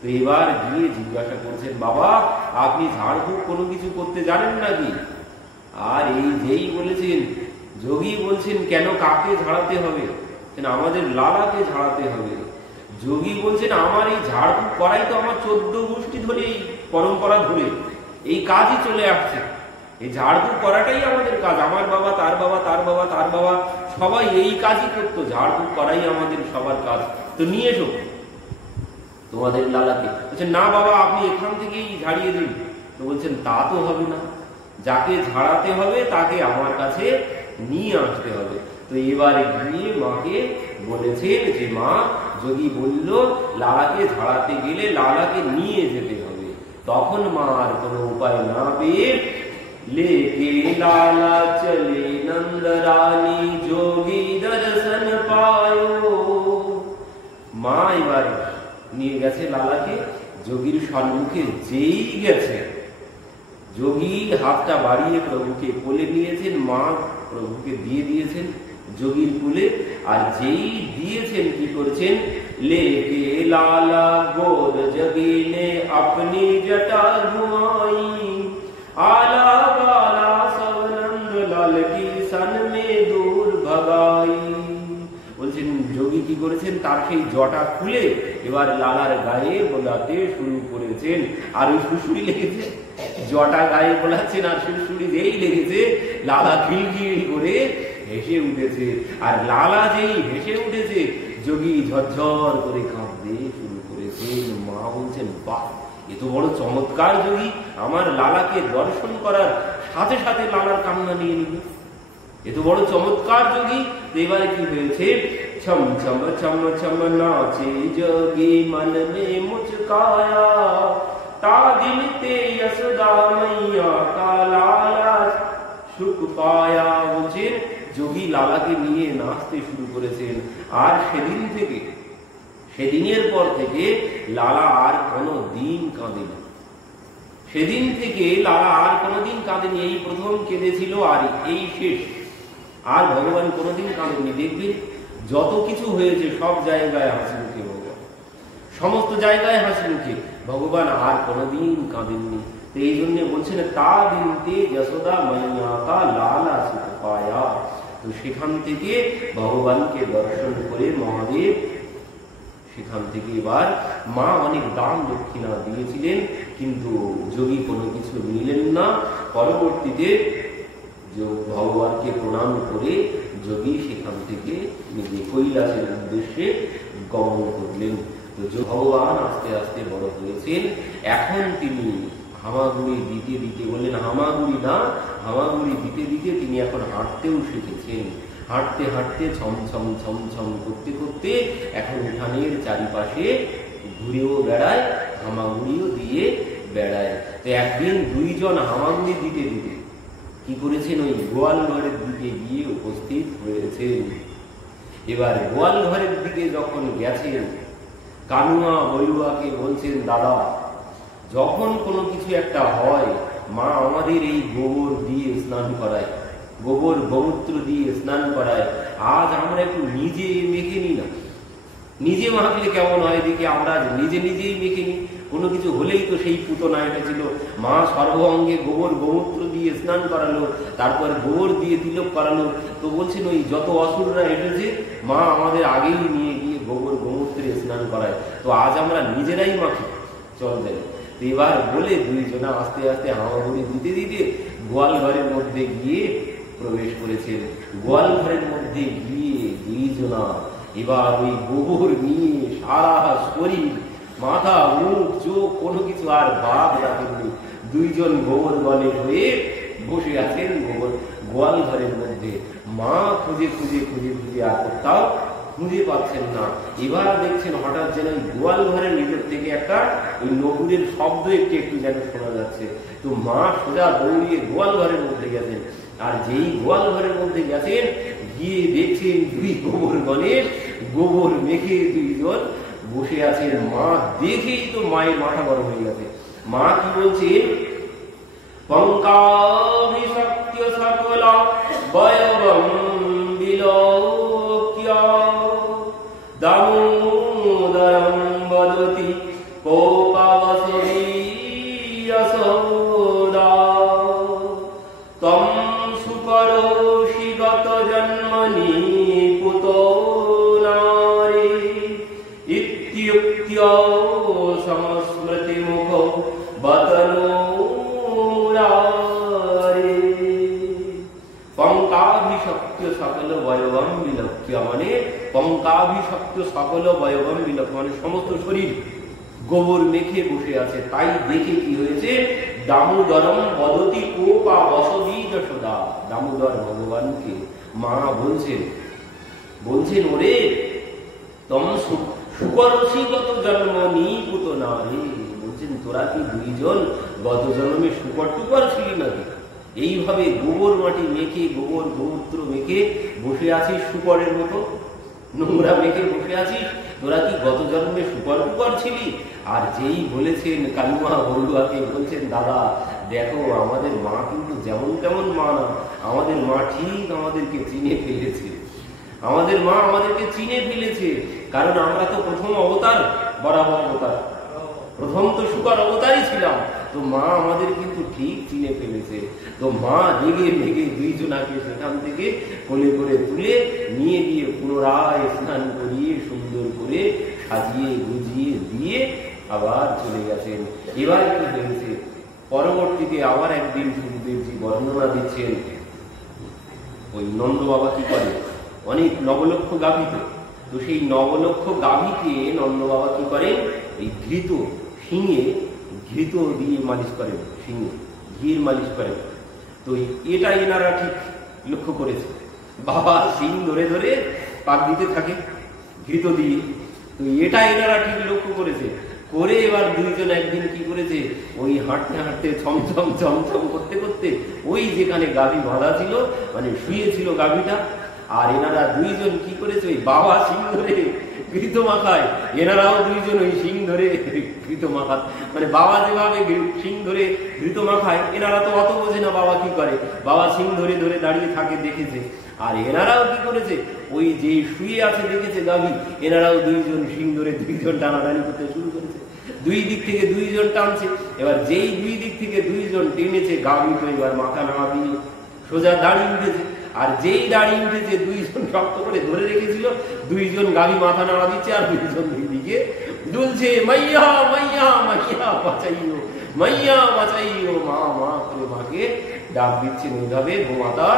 তো এবার গিয়ে জিজ্ঞাসা করছেন, বাবা আপনি ঝাড়ফুঁক কোনো কিছু করতে জানেন নাকি? আর এই যেই বলেছেন, যোগী বলছেন, কেন কাকে ঝাড়াতে হবে? আমাদের লালাকে ঝাড়াতে হবে। যোগী বলছেন, আমার এই ঝাড়ফুঁক করাই তো আমার 14 গোষ্ঠী ধরে, এই পরম্পরা ধরে এই কাজই চলে আসছে। এই ঝাড়ফুঁক করাটাই আমাদের কাজ, আমার বাবা, তার বাবা, তার বাবা, তার বাবা, সবাই এই কাজই করতো, ঝাড়ফুঁক করাই আমাদের সবার কাজ। তো নিয়ে এসো তোমাদের লালাকে। বলছেন, না বাবা আপনি এখান থেকেই ঝাড়িয়ে দিন। তো বলছেন, তা তো হবে না, যাকে ঝাড়াতে হবে তাকে আমার কাছে নিয়ে আসতে হবে। তো এবারে গিয়ে মাকে বলেছেন যে, মা যোগী বলল লালাকে ঝাড়াতে গেলে লালাকে নিয়ে যেতে হবে। তখন মা আর কোনো উপায় না পেয়ে लेके लाला चले नंद रानी जोगी दर्शन पायो। মা এবার নিয়ে গেছে লালাকে, যোগীর সম্মুখে যেই গেছে, যোগী হাতটা বাড়িয়ে প্রভুকে কোলে নিয়েছেন, মা প্রভুকে দিয়ে দিয়েছেন যোগীর কোলে। আর যেই দিয়েছেন কি করছেন, लेके लाला गोद जगी ने अपनी जटा घुमाई, आला बाला सब नंद लाल की सन में दूर भगाई। বলছেন যোগী কি করেছেন, তার সেই জটা খুলে এবার লালার গায়ে বোলাতে শুরু করেছেন। আর ওই সুড়সুড়ি লেগেছে, জটা গায়ে বোলাচ্ছেন আর সুড়সুড়ি যেই লেগেছে, লালা খিলখিল করে হেসে উঠেছে। আর লালা যেই হেসে উঠেছে, যোগী ঝরঝর করে কাঁদতে শুরু করেছেন। মা বলছেন, বাহ এত বড় চমৎকার যোগী, আমার লালাকে দর্শন করার সাথে সাথে লালার কান্না নিয়ে নিল, এত বড় চমৎকার যোগী। এবারে কি হয়েছে, ছম ছম ছম ছম নাচে যোগী মন মে মুচকায়া, তা দিন তে यशोदा मैया का लाला সুখ পায়া। বলছেন যোগী লালাকে নিয়ে নাচতে শুরু করেছেন। আর সেদিন থেকে, সেদিনের পর থেকে লালা আর কোনো দিন কাঁদেনি। সেদিন থেকে লালা আর কোনোদিন কাঁদেনি, এই প্রথম কেঁদেছিল আর এই শেষ। আর ভগবান কোনোদিন কাঁদেননি। দেখবেন যত কিছু হয়েছে সব জায়গায় হাসি মুখে ভগবান, সমস্ত জায়গায় হাসি মুখে ভগবান, আর কোনোদিন কাঁদেননি। তো এই জন্য বলছেন, তা দিন তে যশোদা মাইয়া কা লালা সুখ পায়া। তো সেখান থেকে ভগবানকে দর্শন করে মহাদেব, সেখান থেকে এবার মা অনেক দান দক্ষিণা দিয়েছিলেন, কিন্তু যোগী কোনো কিছু নিলেন না। পরবর্তীতে ভগবানকে প্রণাম করে যোগী সেখান থেকে নিজে কৈলাসের উদ্দেশ্যে গমন করলেন। তো ভগবান আস্তে আস্তে বড় হয়েছেন। এখন তিনি হামাগুড়ি দিতে দিতে, বললেন হামাগুড়ি না, হামাগুড়ি দিতে দিতে তিনি এখন হাঁটতেও শিখেছেন। হাঁটতে হাঁটতে ছম ছম ছম ছম করতে করতে এখন উঠানের চারিপাশে ঘুরেও বেড়ায়, হামাগুড়িও দিয়ে বেড়ায়। তো একদিন দুইজন হামাগুড়ি দিতে দিতে কি করেছেন, ওই গোয়াল ঘরের দিকে গিয়ে উপস্থিত হয়েছেন। এবার গোয়াল ঘরের দিকে যখন গেছেন, কানুয়া বলুয়াকে বলছেন, দাদা যখন কোনো কিছু একটা হয়, মা আমাদের এই গোবর দিয়ে স্নান করায়, গোবর গোমূত্র দিয়ে স্নান করায়, আজ আমরা একটু নিজে মেখে নি না, নিজে মাখলে কেমন হয় দেখি, আমরা নিজে নিজেই মেখে নি। কোনো কিছু হলেই তো সেই পুতনা এসেছিল, মা সর্বাঙ্গে গোবর গোমূত্র দিয়ে স্নান করালো, তারপর গোবর দিয়ে তিলক করালো। তো বলছেন ওই যত অসুররা এসেছে, মা আমাদের আগেই নিয়ে গিয়ে গোবর গোমূত্রে স্নান করায়, তো আজ আমরা নিজেরাই মাখি, চল যাই। তো এবার বলে দুইজনা আস্তে আস্তে হামাগুড়ি দিতে দিতে গোয়াল ঘরের মধ্যে গিয়ে প্রবেশ করেছেন। গোয়াল ঘরের মধ্যে গিয়ে দুইজনা এবার ওই গোবর নিয়ে সারা শরীর, মাথা, মুখ, চোখ কোনো কিছু আর বাদ রাখেননি। দুইজন গোবর গলে হয়ে বসে আছেন গোয়াল ঘরের মধ্যে। মা খুঁজে খুঁজে খুঁজে খুঁজে আর কোথাও খুঁজে পাচ্ছেন না। এবার দেখছেন হঠাৎ যেন গোয়াল ঘরের ভিতর থেকে একটা ওই নকুরের শব্দ একটু একটু যেন শোনা যাচ্ছে। তো মা সোজা দৌড়িয়ে গোয়াল ঘরের মধ্যে গেছেন। আর যেই গোয়াল ঘরের মধ্যে গেছেন, গিয়ে দেখছেন দুই গোবর গণেশ গোবর মেখে দুইজন বসে আছেন। মা দেখেই তো মায়ের মাথা গরম হয়ে গেছে। মা কি বলছেন? পঙ্কাভিষক্ত সকল বয়বং বিলোক্য দামোদরং বদতি কোপাবসবি যশোদা তম সুকরোষি গত জন্মনি পুতো নারী ইত্যুক্ত্য সংস্মৃতি মুখ বদনুরারে। পঙ্কাভিষক্ত সকল বয়বং বিলক্ষ মানে পঙ্কাভিষক্ত সকল বয়বং বিলক্ষ মানে সমস্ত শরীর গোবর মেখে বসে আছে। তাই দেখে কি হয়েছে? দামোদরম বদতি কোপা বসবি যশোদা। দামোদর ভগবানকে মা বলছেন ওরে তম শুকরসিগত জন্ম নিপুত না রে। বলছেন তোরা কি দুইজন গত জন্মে শুকর টুকর ছিলি নাকি? এইভাবে গোবর মাটি মেখে গোবর গোমূত্র মেখে বসে আছিস শুকরের মতো, নোংরা মেখে বসে আছিস? তোরা কি গত জন্মে শুকর টুকর ছিলি? আর যেই বলেছেন কালিমা বড়ুয়াকে বলছেন দাদা দেখো আমাদের মা কিন্তু যেমন তেমন মা না, আমাদের মা ঠিক আমাদেরকে চিনে ফেলেছে। আমাদের মা আমাদেরকে চিনে ফেলেছে, কারণ আমরা তো প্রথম অবতার বরাবর অবতার, প্রথম তো শুকর অবতারই ছিলাম। তো মা আমাদের কিন্তু ঠিক চিনে ফেলেছে। তো মা রেগে মেগে দুইজনাকে সেখান থেকে কোলে করে তুলে নিয়ে গিয়ে পুনরায় স্নান করিয়ে সুন্দর করে সাজিয়ে গুজিয়ে দিয়ে আবার চলে গেছেন। এবার কি হয়েছে? পরবর্তীতে আবার একদিন সুখদেবজি বর্ণনা দিচ্ছেন। ওই নন্দ বাবা কি করে? অনেক নবলক্ষ গাভী, তো সেই নবলক্ষ গাভীকে নন্দ বাবা কি করেন? এই ঘৃত শিঙে ঘৃত দিয়ে মালিশ করেন, শিঙে ঘির মালিশ করেন। তো এটা এনারা ঠিক লক্ষ্য করেছে। বাবা শিং ধরে ধরে পাক দিতে থাকে ঘৃত দিয়ে। তো এটা এনারা ঠিক লক্ষ্য করেছে। করে এবার দুইজন একদিন কি করেছে? ওই হাঁটতে হাঁটতে ছমছম ছমছম করতে করতে ওই যেখানে গাভী বাঁধা ছিল মানে শুয়েছিল গাভীটা, আর এনারা দুইজন কি করেছে? ওই বাবা শিং ধরে ঘৃত মাখায়, এনারাও দুইজন ওই শিং ধরে ঘৃত মাখায়। মানে বাবা যেভাবে শিং ধরে ঘৃত মাখায়, এনারা তো অত বোঝে না বাবা কি করে। বাবা শিং ধরে ধরে দাঁড়িয়ে থাকে দেখেছে, আর এনারাও কি করেছে? ওই যে শুয়ে আছে দেখেছে গাভী, এনারাও দুইজন শিং ধরে দুইজন টানাটানি করতে শুরু করেছে। দুই দিক থেকে দুইজন টানছে। এবার যেই দুই দিক থেকে দুইজন টেনেছে, গাভী তো এবার মাথা নামা দিয়ে সোজা দাঁড়িয়ে উঠেছে। আর যেই দাঁড়িয়ে উঠেছে দুইজন শক্ত করে ধরে রেখেছিল, দুইজন গাভী মাথা নাড়া দিচ্ছে আর দুইজন দিকে দুলছে, মাইয়া মাইয়া মাইয়া বাঁচাইও, মাইয়া বাঁচাইও, মা মা করে মাকে ডাক দিচ্ছেন। এইভাবে গোমাতা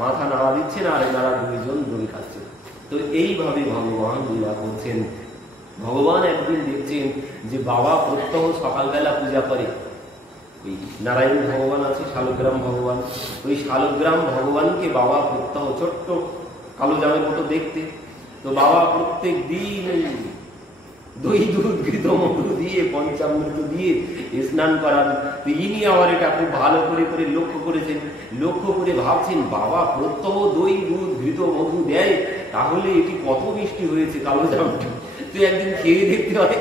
মাথা নাড়া দিচ্ছেন আর এনারা দুইজন দোল খাচ্ছেন। তো এইভাবে ভগবান লীলা করছেন। ভগবান একদিন দেখছেন যে বাবা প্রত্যহ সকালবেলা পূজা করে। ওই নারায়ণ ভগবান আছে, শালগ্রাম ভগবান, ওই শালগ্রাম ভগবানকে বাবা প্রত্যহ ছোট্ট কালো জামের মতো দেখতে। তো বাবা প্রত্যেক দিন দই দুধ ঘৃত মধু দিয়ে পঞ্চামৃত দিয়ে স্নান করান। তো ইনি আবার এটা খুব ভালো করে করে লক্ষ্য করেছেন। লক্ষ্য করে ভাবছেন বাবা প্রত্যহ দই দুধ ঘৃত মধু দেয়, তাহলে এটি কত মিষ্টি হয়েছে কালো জামটি, তো একদিন খেয়ে দেখতে হয়।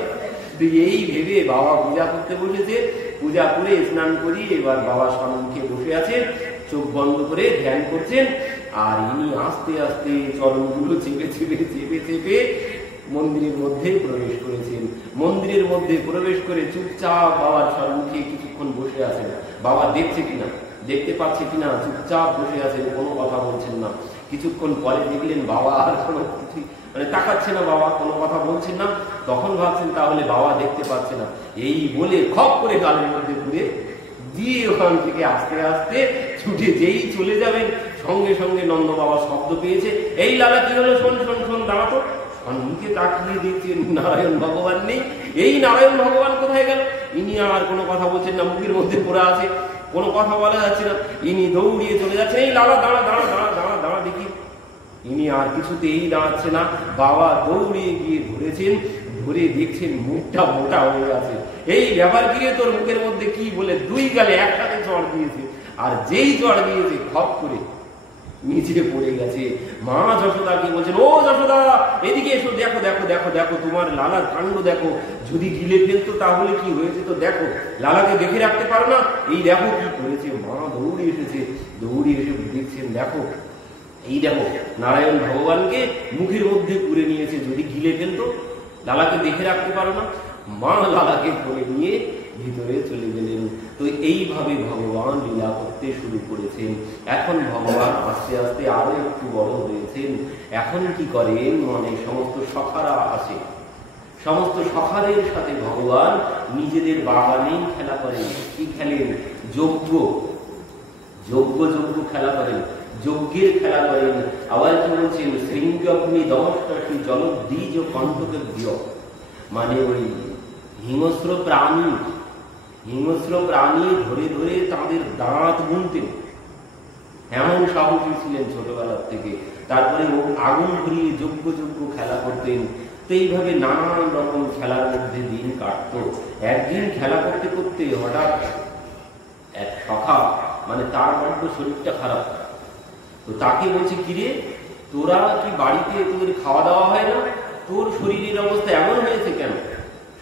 তো এই ভেবে বাবা পূজা করতে বসেছে। পূজা করে স্নান করি এবার বাবা সম্মুখে বসে আছেন, চোখ বন্ধ করে ধ্যান করছেন। আর ইনি আস্তে আস্তে চরণগুলো চেপে চেপে চেপে চেপে মন্দিরের মধ্যে প্রবেশ করেছেন। মন্দিরের মধ্যে প্রবেশ করে চুপচাপ বাবার সম্মুখে কিছুক্ষণ বসে আছেন। বাবা দেখছে কিনা, দেখতে পাচ্ছে কিনা, চুপচাপ বসে আছেন, কোনো কথা বলছেন না। কিছুক্ষণ পরে দেখলেন বাবা আর কোনো কিছু মানে তাকাচ্ছে না, বাবা কোনো কথা বলছেন না। তখন ভাবছেন তাহলে বাবা দেখতে পাচ্ছে না, এই বলে খপ করে গালের মধ্যে ঘুরে দিয়ে ওখান থেকে আস্তে আস্তে ছুটে যেই চলে যাবেন, সঙ্গে সঙ্গে নন্দ বাবা শব্দ পেয়েছে, এই লালা কি হলো, শোন শোন শোন, দাঁড়াতো। সম্মুখে তাকিয়ে দেখছেন নারায়ণ ভগবান নেই। এই নারায়ণ ভগবান কোথায় গেল? ইনি আর কোনো কথা বলছেন না, মুখের মধ্যে পড়ে আছে, কোনো কথা বলা যাচ্ছে না। ইনি দৌড়িয়ে চলে যাচ্ছেন, এই লালা দাঁড়া দাঁড়া দাঁড়া দাঁড়া দাঁড়া দেখি। ইনি আর কিছুতেই দাঁড়াচ্ছে না। বাবা দৌড়িয়ে গিয়ে ধরেছেন, ধরে দেখছেন মুখটা মোটা হয়ে আছে। এই ব্যাপার কি তোর মুখের মধ্যে কি বলে 2 গালে একসাথে চড় দিয়েছে। আর যেই চড় দিয়েছে খপ করে নিচে পড়ে গেছে। মা যশোদাকে বলছেন, ও যশোদা এদিকে এসো, দেখো দেখো দেখো দেখো তোমার লালার কাণ্ড দেখো, যদি গিলে ফেলতো তাহলে কি হয়েছে তো দেখো, লালাকে দেখে রাখতে পারো না, এই দেখো কি করেছে। মা দৌড়ে এসেছে, দৌড়ে এসে দেখছেন দেখো, এই দেখো নারায়ণ ভগবানকে মুখের মধ্যে পুরে নিয়েছে, যদি গিলে ফেলতো, লালাকে দেখে রাখতে পারো না। মা লালাকে ধরে নিয়ে ভিতরে চলে গেলেন। তো এইভাবে ভগবান লীলা করতে শুরু করেছেন। এখন ভগবান আস্তে আস্তে আরো একটু বড় হয়েছেন। এখন কি করেন, মানে সমস্ত সখারা আসে, সমস্ত সখাদের সাথে ভগবান নিজেদের বাগানেই খেলা করেন। কি খেলেন? যজ্ঞ যজ্ঞ যজ্ঞ খেলা করেন, যজ্ঞের খেলা করেন। আবার কি বলছেন, শৃঙ্গগ্নি দমষ্টাসী জলদ্বীজ কণ্ঠকে দিয়, মানে ওই হিংস্র প্রাণী ধরে ধরে তাদের দাঁত গুনতেন, এমন সাহসী ছিলেন ছোটবেলার থেকে। তারপরে আগুন ধরিয়ে যজ্ঞ যজ্ঞ খেলা করতেন। তো এইভাবে নানান রকম খেলার মধ্যে দিন কাটতো। একদিন খেলা করতে করতে হঠাৎ এক সখা, মানে তার বড্ড শরীরটা খারাপ, তো তাকে বলছে, কিরে তোরা কি বাড়িতে তোদের খাওয়া দাওয়া হয় না? তোর শরীরের অবস্থা এমন হয়েছে কেন?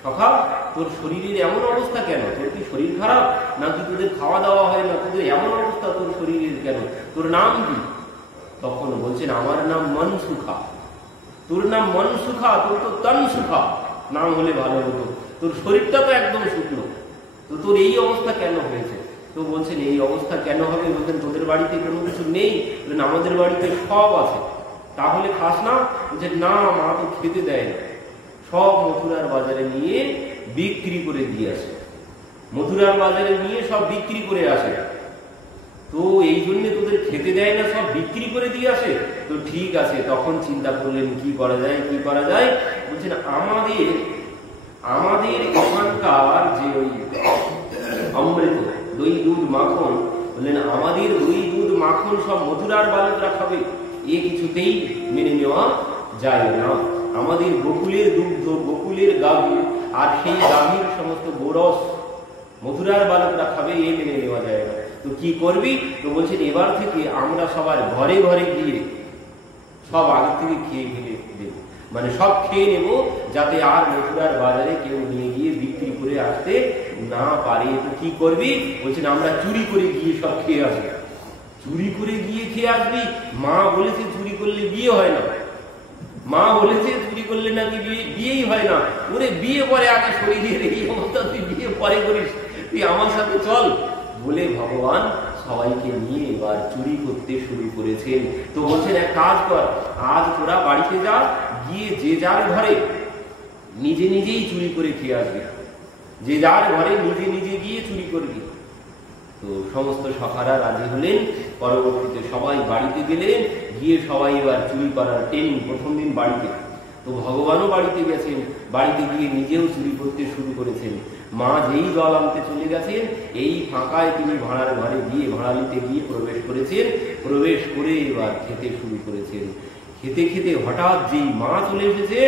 সখা, তোর শরীরের এমন অবস্থা কেন? তোর কি শরীর খারাপ নাকি তোদের খাওয়া দাওয়া হয় না? তোদের এমন অবস্থা তোর শরীরের কেন? তোর নাম কি? তখন বলছেন, আমার নাম মনসুখা। তোর নাম মনসুখা? তোর তো তনসুখা নাম হলে ভালো হতো, তোর শরীরটা তো একদম শুকনো, তো তোর এই অবস্থা কেন হয়েছে? তো বলছেন, এই অবস্থা কেন হবে? বলছেন, তোদের বাড়িতে কোনো কিছু নেই? বলছেন, আমাদের বাড়িতে সব আছে। তাহলে খাস না? বলছেন, না মা তো খেতে দেয় না, সব মথুরার বাজারে নিয়ে বিক্রি করে দিয়ে আসে, মথুরার বাজারে নিয়ে সব বিক্রি করে আসে, তো এই জন্য তোদের খেতে দেয় না, সব বিক্রি করে দিয়ে আসে। তো ঠিক আছে, তখন চিন্তা করলেন কি করা যায়, কি করা যায়। বলছেন, আমাদের এখানকার যে ওই অমৃত দই দুধ মাখন, বললেন আমাদের দই দুধ মাখন সব মথুরার বালকরা খাবে, এ কিছুতেই মেনে নেওয়া যায় না। আমাদের গোকুলের দুগ্ধ, গোকুলের গাভী, আর সেই গাভীর সমস্ত গোরস মথুরার বালকরা খাবে, এ মেনে নেওয়া যায় না। তো কি করবি? তো বলছেন, এবার থেকে আমরা সবার ঘরে ঘরে গিয়ে সব আগে থেকে খেয়ে ফেলে দেব, মানে সব খেয়ে নেব, যাতে আর মথুরার বাজারে কেউ নিয়ে গিয়ে বিক্রি করে আসতে না পারে। তো কি করবি? বলছেন, আমরা চুরি করে গিয়ে সব খেয়ে আসবি। চুরি করে গিয়ে খেয়ে আসবি? মা বলেছে চুরি করলে বিয়ে হয় না, মা বলেছে চুরি করলে নাকি বিয়েই হয় না। ওরে বিয়ে পরে, আগে শরীরের এই অবস্থা, তুই বিয়ে পরে করিস, তুই আমার সাথে চল বলে ভগবান সবাইকে নিয়ে এবার চুরি করতে শুরু করেছেন। তো বলছেন, এক কাজ কর, আজ তোরা বাড়িতে যা, গিয়ে যে যার ঘরে নিজে নিজেই চুরি করে খেয়ে আসবি, যে যার ঘরে নিজে নিজে গিয়ে চুরি করবি। তো সমস্ত সখারা রাজি হলেন। পরবর্তীতে সবাই বাড়িতে গেলেন, গিয়ে সবাই এবার চুরি করার ট্রেনিং, প্রথম দিন বাড়িতে। তো ভগবানও বাড়িতে গেছেন, বাড়িতে গিয়ে নিজেও চুরি করতে শুরু করেছেন। মা যেই জল আনতে চলে গেছেন, এই ফাঁকায় তিনি ভাড়ার ঘরে গিয়ে, ভাড়ালিতে গিয়ে প্রবেশ করেছেন। প্রবেশ করে এবার খেতে শুরু করেছেন। খেতে খেতে হঠাৎ যেই মা চলে এসেছে,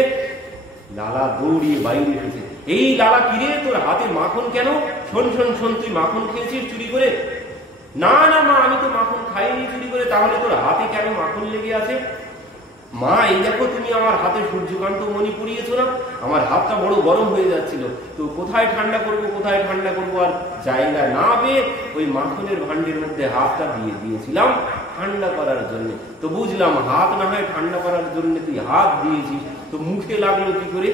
লালা দৌড়িয়ে বাইরে এসেছে। এই লালা, কিরে তোর হাতে মাখন কেন? শোন শোন শোন, তুই মাখন খেয়েছিস চুরি করে? না না মা, আমি তো মাখন খাইনি চুরি করে। তাহলে তোর হাতে কেন মাখন লেগে আছে? মা, এই দেখো তুমি আমার হাতে সূর্যকান্ত মণি পরিয়েছো না, আমার হাতটা বড় গরম হয়ে যাচ্ছিল, তো কোথায় ঠান্ডা করবো, কোথায় ঠান্ডা করবো, আর জায়গা না পেয়ে ওই মাখনের ভান্ডের মধ্যে হাতটা দিয়ে দিয়েছিলাম ঠান্ডা করার জন্য। তো বুঝলাম হাত না হয় ঠান্ডা করার জন্য তুই হাত দিয়েছিস, তো মুখে লাগলো কি করে?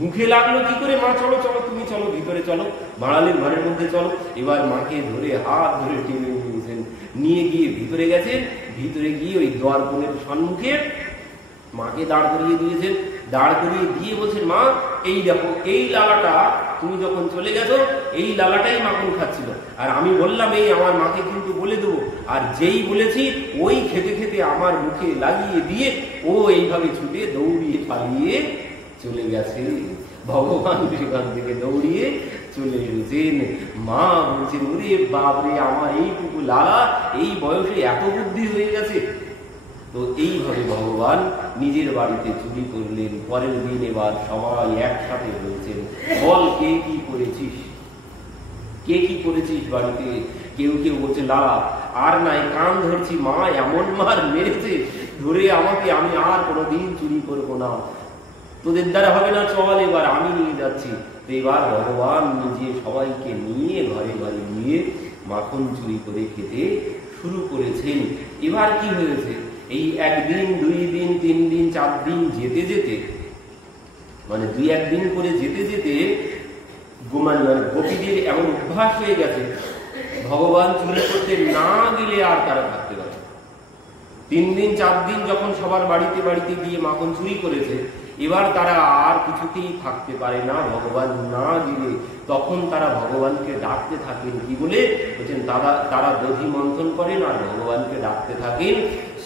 মুখে লাগলো কি করে? মা চলো চলো, তুমি চলো, ভিতরে চলো, ভাড়ালির ঘরের মধ্যে চলো। এবার মাকে ধরে হাত ধরে টেনে নিয়েছেন, নিয়ে গিয়ে ভিতরে গেছেন। ভিতরে গিয়ে ওই দ্বারপণের সম্মুখে মাকে দাঁড় করিয়ে দিয়েছেন। দাঁড় করিয়ে দিয়ে বলছেন, মা এই দেখো, এই লালাটা তুমি যখন চলে গেছো, এই লালাটাই মাখন খাচ্ছিল, আর আমি বললাম এই আমার মাকে কিন্তু বলে দেবো, আর যেই বলেছি ওই খেতে খেতে আমার মুখে লাগিয়ে দিয়ে ও এইভাবে ছুটে দৌড়িয়ে পালিয়ে চলে গেছে। ভগবান সেখান থেকে দৌড়িয়ে চলে এসেছেন। মা বলছেন, ওরে বাপরে, আমার এইটুকু লালা এই বয়সে এত বুদ্ধি হয়ে গেছে। তো এইভাবে ভগবান নিজের বাড়িতে চুরি করলেন। পরের দিন এবার সবাই একসাথে বলছেন, বল কে কি করেছিস, কে কি করেছিস বাড়িতে। কেউ কেউ বলছে, লালা আর নাই, কান ধরছি, মা এমন মার মেরেছে ধরে আমাকে, আমি আর কোনোদিন চুরি করবো না, তোদের দ্বারা হবে না, চল এবার আমি নিয়ে যাচ্ছি। তো এবার ভগবান নিজে সবাইকে নিয়ে ঘরে ঘরে নিয়ে মাখন চুরি করে খেতে শুরু করেছেন। এবার কি হয়েছে, এই একদিন, 2 দিন, 3 দিন, 4 দিন যেতে যেতে, মানে 2-1 দিন করে যেতে যেতে গোপীদের এমন অভ্যাস হয়ে গেছে, ভগবান চুরি করতে না গেলে আর তারা থাকতে পারে। 3 দিন 4 দিন যখন সবার বাড়িতে বাড়িতে গিয়ে মাখন চুরি করেছে, এবার তারা আর কিছুতেই থাকতে পারে না ভগবান না গেলে। তখন তারা ভগবানকে ডাকতে থাকেন, কি বলে বলছেন, তারা দধি মন্থন করেন আর ভগবানকে ডাকতে থাকেন,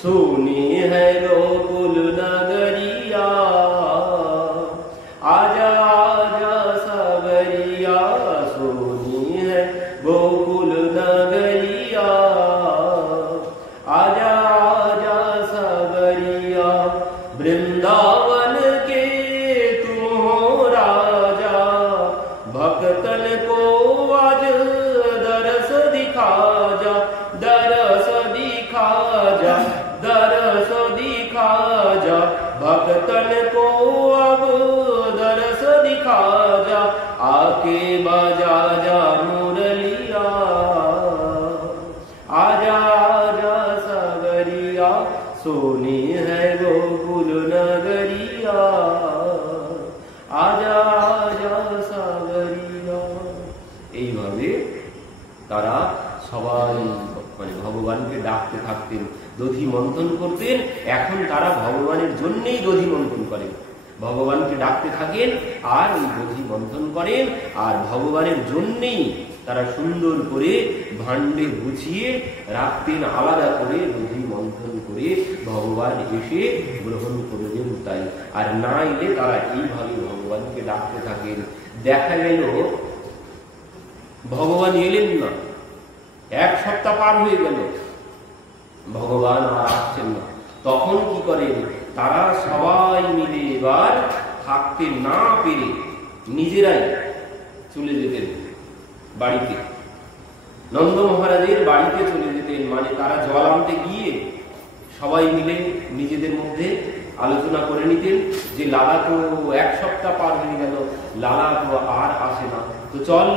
সোনে হ্যায় গোকুল নগরিয়া, आजा आजा सावरिया, सोनी है गोकुल नगरिया, आजा आजा सावरिया, वृंदावन के तुम हो राजा, भक्तन को आज दरस दिखा जा, दरस दिखा जा, दरस दिखा जा, भक्तन को अब दरस दिखा जा, आके बजा जा मुरलिया, आजा आजा सावरिया, सोनी है गोकुल नगरिया, आजा आजा सावरिया। এইভাবে তারা সবাই মানে ভগবানকে ডাকতে থাকতেন, দধি মন্থন করতেন। এখন তারা ভগবানের জন্যই দধি মন্থন করেন, ভগবানকে ডাকতে থাকেন আর ওই দধি মন্থন করেন, আর ভগবানের জন্যই তারা সুন্দর করে ভাণ্ডে গুছিয়ে রাখতেন, আলাদা করে দধি মন্থন করে ভগবান এসে গ্রহণ করবেন তাই। আর না এলে তারা এইভাবে ভগবানকে ডাকতে থাকেন। দেখা গেল ভগবান এলেন না, 1 সপ্তাহ পার হয়ে গেল, ভগবান আর আসছেন না। তখন কি করেন, তারা সবাই মিলে এবার থাকতে না পেরে নিজেরাই চলে যেতেন বাড়িতে, নন্দ মহারাজের বাড়িতে চলে যেতেন। মানে তারা জল আনতে গিয়ে সবাই মিলে নিজেদের মধ্যে আলোচনা করে নিতেন যে লালা তো 1 সপ্তাহ পার হয়ে গেল, লালা তো আর আসে না, তো চল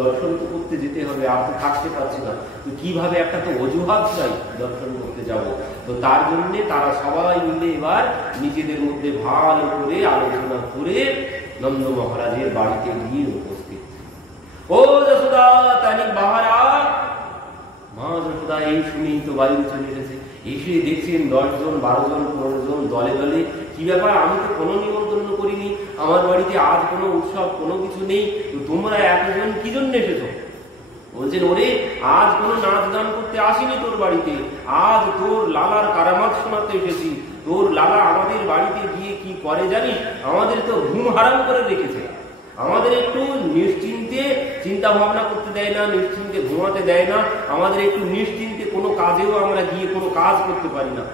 দর্শন তো করতে যেতে হবে, আর তো থাকতে পারছি না, তো কিভাবে একটা তো অজুহাত চাই দর্শন করতে যাব। তো তার জন্য তারা সবাই মিলে এবার নিজেদের মধ্যে ভালো করে আলোচনা করে নন্দ মহারাজের বাড়িতে গিয়ে উপস্থিত। ও যশোদা তানিক বাহারা, মা যশোদা এই শুনেই তো বাইরে চলে এসেছে। এসে দেখছেন 10 জন 12 জন 15 জন দলে দলে, কি ব্যাপার, আমি তো কোনো নিমন্ত্রণ করিনি, আমার বাড়িতে আজ কোনো উৎসব কোনো কিছু নেই, তো তোমরা এতজন কি জন্য এসেছো? বলছেন, ওরে আজ কোনো নাচ গান করতে আসিনি তোর বাড়িতে, আজ তোর লালার কারামাত শোনাতে এসেছি। তোর লালা আমাদের বাড়িতে গিয়ে কি করে জানিস, আমাদের তো ঘুম হারাম করে রেখেছে, আমাদের একটু নিশ্চিন্তে চিন্তা ভাবনা করতে দেয় না, নিশ্চিন্তে ঘুমাতে দেয় না, আমাদের একটু নিশ্চিন্তে কোনো কাজেও আমরা গিয়ে কোনো কাজ করতে পারি না।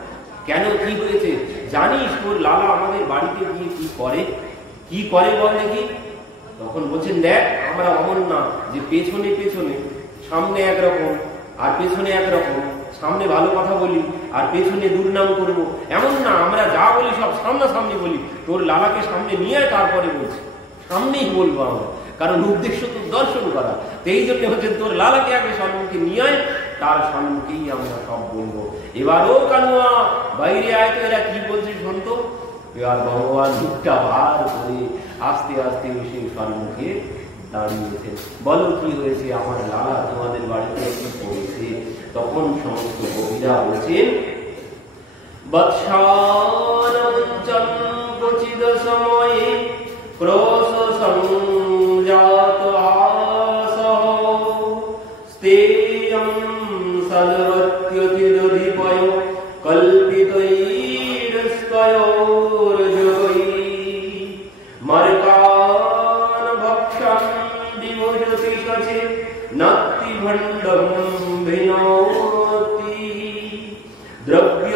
কেন, কি হয়েছে জানিস? তোর লালা আমাদের বাড়িতে গিয়ে কি করে, কি করে বল দেখি। তখন বলছেন, দেখ আমরা অমন না যে পেছনে পেছনে, সামনে একরকম আর পেছনে একরকম, সামনে ভালো কথা বলি আর পেছনে দুর্নাম করবো, এমন না, আমরা যা বলি সব সামনাসামনি বলি। তোর লালাকে সামনে নিয়ে তারপরে বলছি, সামনেই বলবো আমরা, কারণ উদ্দেশ্য তো দর্শন করা। তো এই জন্য হচ্ছে তোর লালাকে আগে সম্মুখে নিয়ে আয়, তার সম্মুখেই আমরা সব বলবো। এবার ও কানুয়া বাইরে আয়, তো এরা কি বলছে শুনত। এবার ভগবান মুখটা ভার করে আস্তে আস্তে এসে সম্মুখে দাঁড়িয়েছেন। বলো কি হয়েছে, আমার লালা তোমাদের বাড়িতে কি করেছে? তখন সমস্ত কবিরা বলছেন, বৎসানঞ্চন ক্বচিদ সময়ে ক্রোশ সংজাত আসহ, স্তেয়ং সর্বত্যতিদধিপয় কল্পিতৈরস্তয়োর্জয়ী, মর্কান ভক্ষণ বিভোজতি শচে নক্তি ভণ্ডম ভিনৌতি, দ্রব্য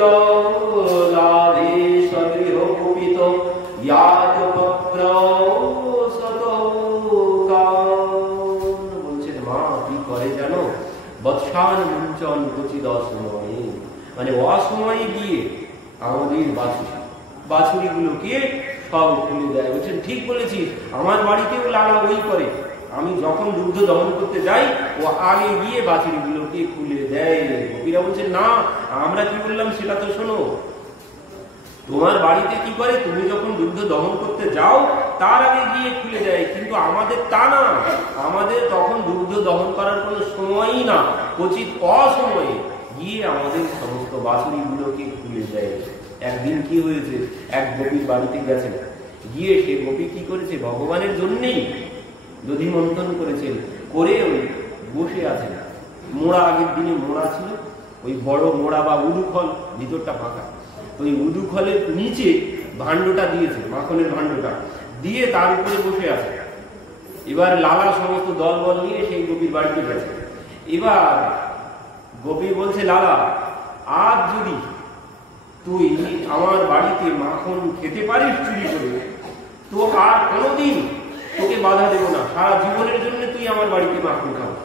কচিত অসময়ে, মানে অসময়ে গিয়ে আমাদের বাছুরিগুলোকে সব খুলে দেয়। বলছেন ঠিক বলেছিস, আমার বাড়িতেও লালা ওই করে, আমি যখন দুগ্ধ দহন করতে যাই ও আগে গিয়ে বাছুরিগুলোকে খুলে দেয়। গোপীরা বলছেন না, আমরা কি বললাম সেটা তো শোনো। তোমার বাড়িতে কি করে, তুমি যখন দুগ্ধ দহন করতে যাও তার আগে গিয়ে খুলে দেয়, কিন্তু আমাদের তা না, আমাদের তখন দুগ্ধ দহন করার কোনো সময়ই না, উচিত অসময়ে গিয়ে আমাদের সমস্ত বাছুরিগুলোকে খুলে দেয়। একদিন কি হয়েছে, এক গোপীর বাড়িতে গেছেন, গিয়ে সে গোপী কি করেছে, ভগবানের জন্যেই দধি মন্থন করেছেন, করে ওই বসে আছেন। মোড়া, আগের দিনে মোড়া ছিল, ওই বড় মোড়া বা উদুখল, ভিতরটা ফাঁকা, ওই উদুখলের নিচে ভাণ্ডটা দিয়েছে, মাখনের ভাণ্ডটা দিয়ে তার উপরে বসে আছে। এবার লালা সমস্ত দল বল নিয়ে সেই গোপীর বাড়িতে গেছে। এবার গোপী বলছে, লালা আজ যদি তুই আমার বাড়িতে মাখন খেতে পারিস চুরি করে, তো আর কোনোদিন তোকে বাধা দেবো না, সারা জীবনের জন্য তুই আমার বাড়িতে মাখন খাবো,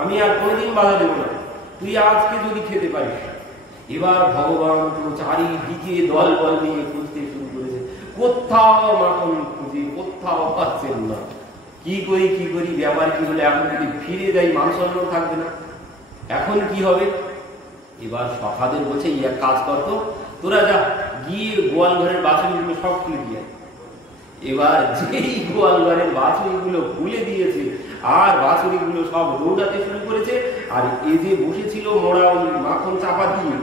আমি আর কোনোদিন বাধা দেবো না, তুই আজকে যদি খেতে পারিস। এবার ভগবান তো চারিদিকে দল বল নিয়ে খুঁজতে শুরু করেছে, কোথাও মাখন খুঁজে কোথাও পাচ্ছেন না। কি করি ব্যাপার কি হলে, এখন যদি ফিরে যাই মাংসন্ন থাকবে না, এখন কি হবে। এবার সখাদের বলছে, এক কাজ করতো, তোরা যা গিয়ে গোয়াল ঘরের বাছুরিগুলো সব খুলে দিয়ে। এবার যেই গোয়াল ঘরের বাছুরিগুলো খুলে দিয়েছে আর বাছুরিগুলো সব দৌড়াতে শুরু করেছে, আর এ যে বসেছিল মোড়া, ওই মাখন চাপা দিয়ে,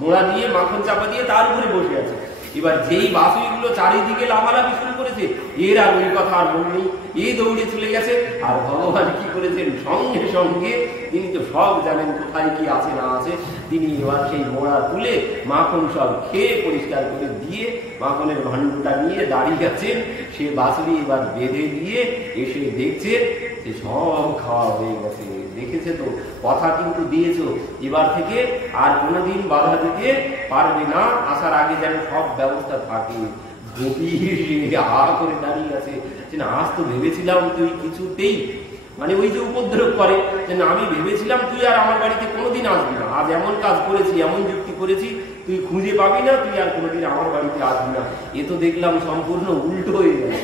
মোড়া দিয়ে মাখন চাপা দিয়ে তার উপরে বসে আছে। এবার যেই বাছুরিগুলো চারিদিকে লাফালাফি শুরু করেছে, এর আর ওই কথা আর মনে নেই, এই দৌড়ে চলে গেছে। আর ভগবান কি করেছেন, সঙ্গে সঙ্গে তিনি তো সব জানেন কোথায় কি আছে না আছে, তিনি এবার সেই মোড়া তুলে মাখন সব খেয়ে পরিষ্কার করে দিয়ে মাখনের ভাণ্ডটা নিয়ে দাঁড়িয়ে আছেন। সে বাছুরি এবার বেঁধে দিয়ে এসে দেখছে যে সব খাওয়া হয়ে গেছে। দেখেছে তো, কথা কিন্তু দিয়েছ, এবার থেকে আর কোনোদিন বাধা দিতে পারবে না, আসার আগে যেন সব ব্যবস্থা থাকে। গোপী হা করে দাঁড়িয়ে আছে, যে না আজ তো ভেবেছিলাম তুই কিছুতেই, মানে ওই যে উপদ্রব করে, যে না আমি ভেবেছিলাম তুই আর আমার বাড়িতে কোনোদিন আসবি না, আজ এমন কাজ করেছি, এমন যুক্তি করেছি, তুই খুঁজে পাবি না, তুই আর কোনোদিন আমার বাড়িতে আসবি না। এ তো দেখলাম সম্পূর্ণ উল্টো হয়ে গেল।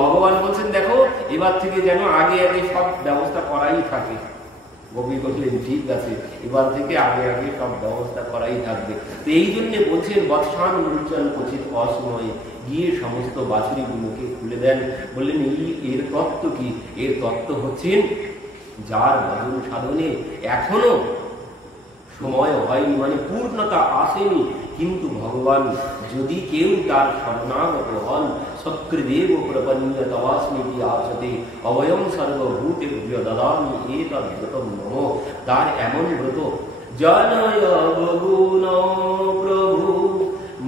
ভগবান বলছেন দেখো, এবার থেকে যেন আগে আগে সব ব্যবস্থা করাই থাকে। গোপী বললেন ঠিক আছে, এবার থেকে আগে আগে সব ব্যবস্থা করাই থাকবে। তো এই জন্য বলছেন, বৎসান মুঞ্চন কচিত অসময়ে গিয়ে সমস্ত বাছুরিগুলোকে খুলে দেন। বললেন এর তত্ত্ব কি, এর তত্ত্ব হচ্ছেন যার ভজন সাধনে এখনো সময় হয়নি, মানে পূর্ণতা আসেনি, কিন্তু ভগবান যদি কেউ তার শরণাগত হন, সক্রদেব প্রপন্ন তবাস্মিতি আচতে অবয়ম সর্বভূতেভ্যো দদামি এতদ্ব্রতম মম। তার এমন ব্রত, জনয় গুণ প্রভু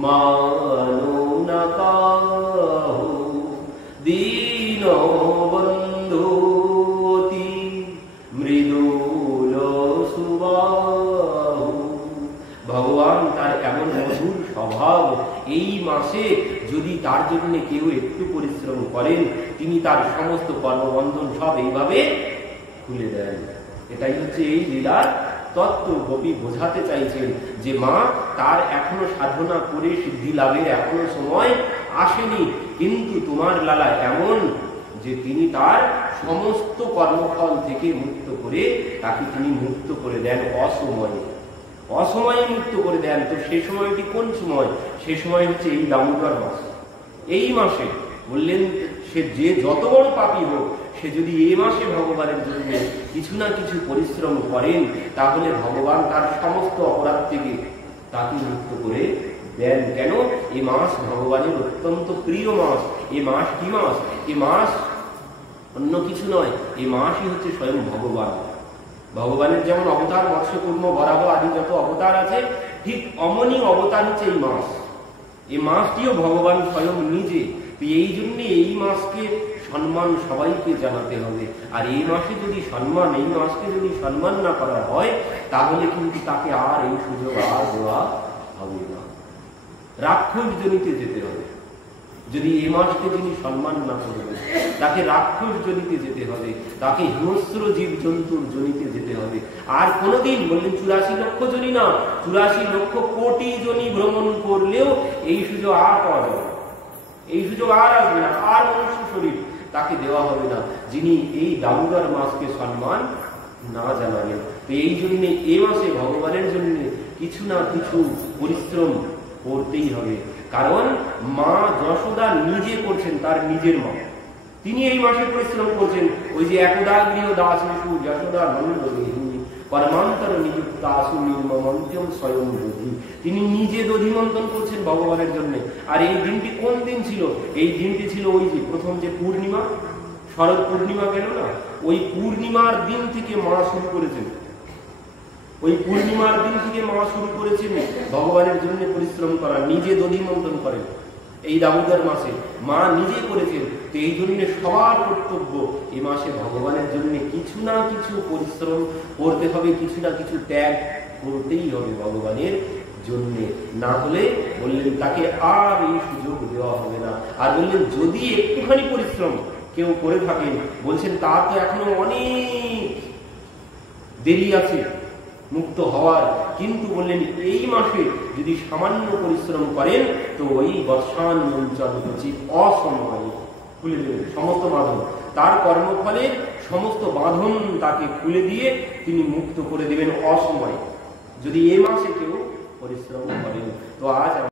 মানো না কাহু, দীন বন্ধু অতি মৃদুল সুবাহু। ভগবান তার এমন মধুর স্বভাব, এই মাসে যদি তার জন্য কেউ একটু পরিশ্রম করেন, তিনি তার সমস্ত কর্মবন্ধন সব এইভাবে খুলে দেন। এটাই হচ্ছে এই লীলার তত্ত্ব। গোপী বোঝাতে চাইছেন যে মা তার এখনো সাধনা করে সিদ্ধি লাভের এখনো সময় আসেনি, কিন্তু তোমার লালা এমন যে তিনি তার সমস্ত কর্মফল থেকে মুক্ত করে তাকে তিনি মুক্ত করে দেন অসময়ে, অসময়ে মুক্ত করে দেন। তো সেই সময়টি কোন সময়? সেই সময় হচ্ছে এই দামোদর মাস। এই মাসে বললেন সে যে যত বড় পাপী হোক, সে যদি এই মাসে ভগবানের জন্য কিছু না কিছু পরিশ্রম করেন, তাহলে ভগবান তার সমস্ত অপরাধ থেকে তাকে মুক্ত করে দেন। কেন? এই মাস ভগবানের অত্যন্ত প্রিয় মাস। এই মাস কি মাস? এই মাস অন্য কিছু নয়, এই মাসই হচ্ছে স্বয়ং ভগবান। ভগবানের যেমন অবতার মৎস্য কুর্ম বরাহ আদি যত অবতার আছে, ঠিক অমনি অবতার হচ্ছে এই মাস। এই মাসটিও ভগবান স্বয়ং নিজে। এই জন্য এই মাসকে সম্মান সবাইকে জানাতে হবে। আর এই মাসে যদি সম্মান, এই মাসকে যদি সম্মান না করা হয়, তাহলে কিন্তু তাকে আর এই সুযোগ আর দেওয়া হবে না, রাক্ষস জনিতে যেতে হবে। যদি এ মাসকে যিনি সম্মান না করবেন, তাকে রাক্ষস জনিতে যেতে হবে, তাকে হিংস্র জীব জন্তুর জনিতে যেতে হবে। আর কোনোদিন বললেন 84 লক্ষ জনি না, 84 লক্ষ কোটি জনি ভ্রমণ করলেও এই সুযোগ আর পাওয়া যাবে না, এই সুযোগ আর আসবে না, আর মনুষ্য শরীর তাকে দেওয়া হবে না যিনি এই দামোদর মাসকে সম্মান না জানাবেন। তো এই জন্য এই মাসে ভগবানের জন্য কিছু না কিছু পরিশ্রম করতেই হবে। কারণ মা যশোদা নিজে করছেন, তার নিজের মা, তিনি এই মাসে পরিশ্রম করছেন। ওই যে একদা গৃহ দাস শিশু যশোদা নন্দী পরমান্তর নিযুক্ত আসু নির্মন্ত্রম স্বয়ং দধি, তিনি নিজে দধিমন্থন করছেন ভগবানের জন্য। আর এই দিনটি কোন দিন ছিল? এই দিনটি ছিল ওই যে প্রথম যে পূর্ণিমা, শরৎ পূর্ণিমা গেল না, ওই পূর্ণিমার দিন থেকে মা শুরু করেছেন, ওই পূর্ণিমার দিন থেকে মা শুরু করেছেন ভগবানের জন্য পরিশ্রম করা, নিজে দধিমন্থন করেন। এই দামোদর মাসে মা নিজে করেছেন। তো এই জন্য সবার কর্তব্য এই মাসে ভগবানের জন্য কিছু না কিছু পরিশ্রম করতে হবে, কিছু না কিছু ত্যাগ করতেই হবে ভগবানের জন্য। না হলে বললেন তাকে আর এই সুযোগ দেওয়া হবে না। আর বললেন যদি একটুখানি পরিশ্রম কেউ করে থাকেন, বলছেন তার তো এখনো অনেক দেরি আছে মুক্ত হওয়ার, কিন্তু বললেন এই মাসে যদি সামান্য পরিশ্রম করেন তো ওই বর্ষান মঞ্চন উচিত অসময় খুলে দেবেন সমস্ত বাঁধন, তার কর্মফলের সমস্ত বাঁধন তাকে খুলে দিয়ে তিনি মুক্ত করে দেবেন অসময়, যদি এই মাসে কেউ পরিশ্রম করেন। তো আজ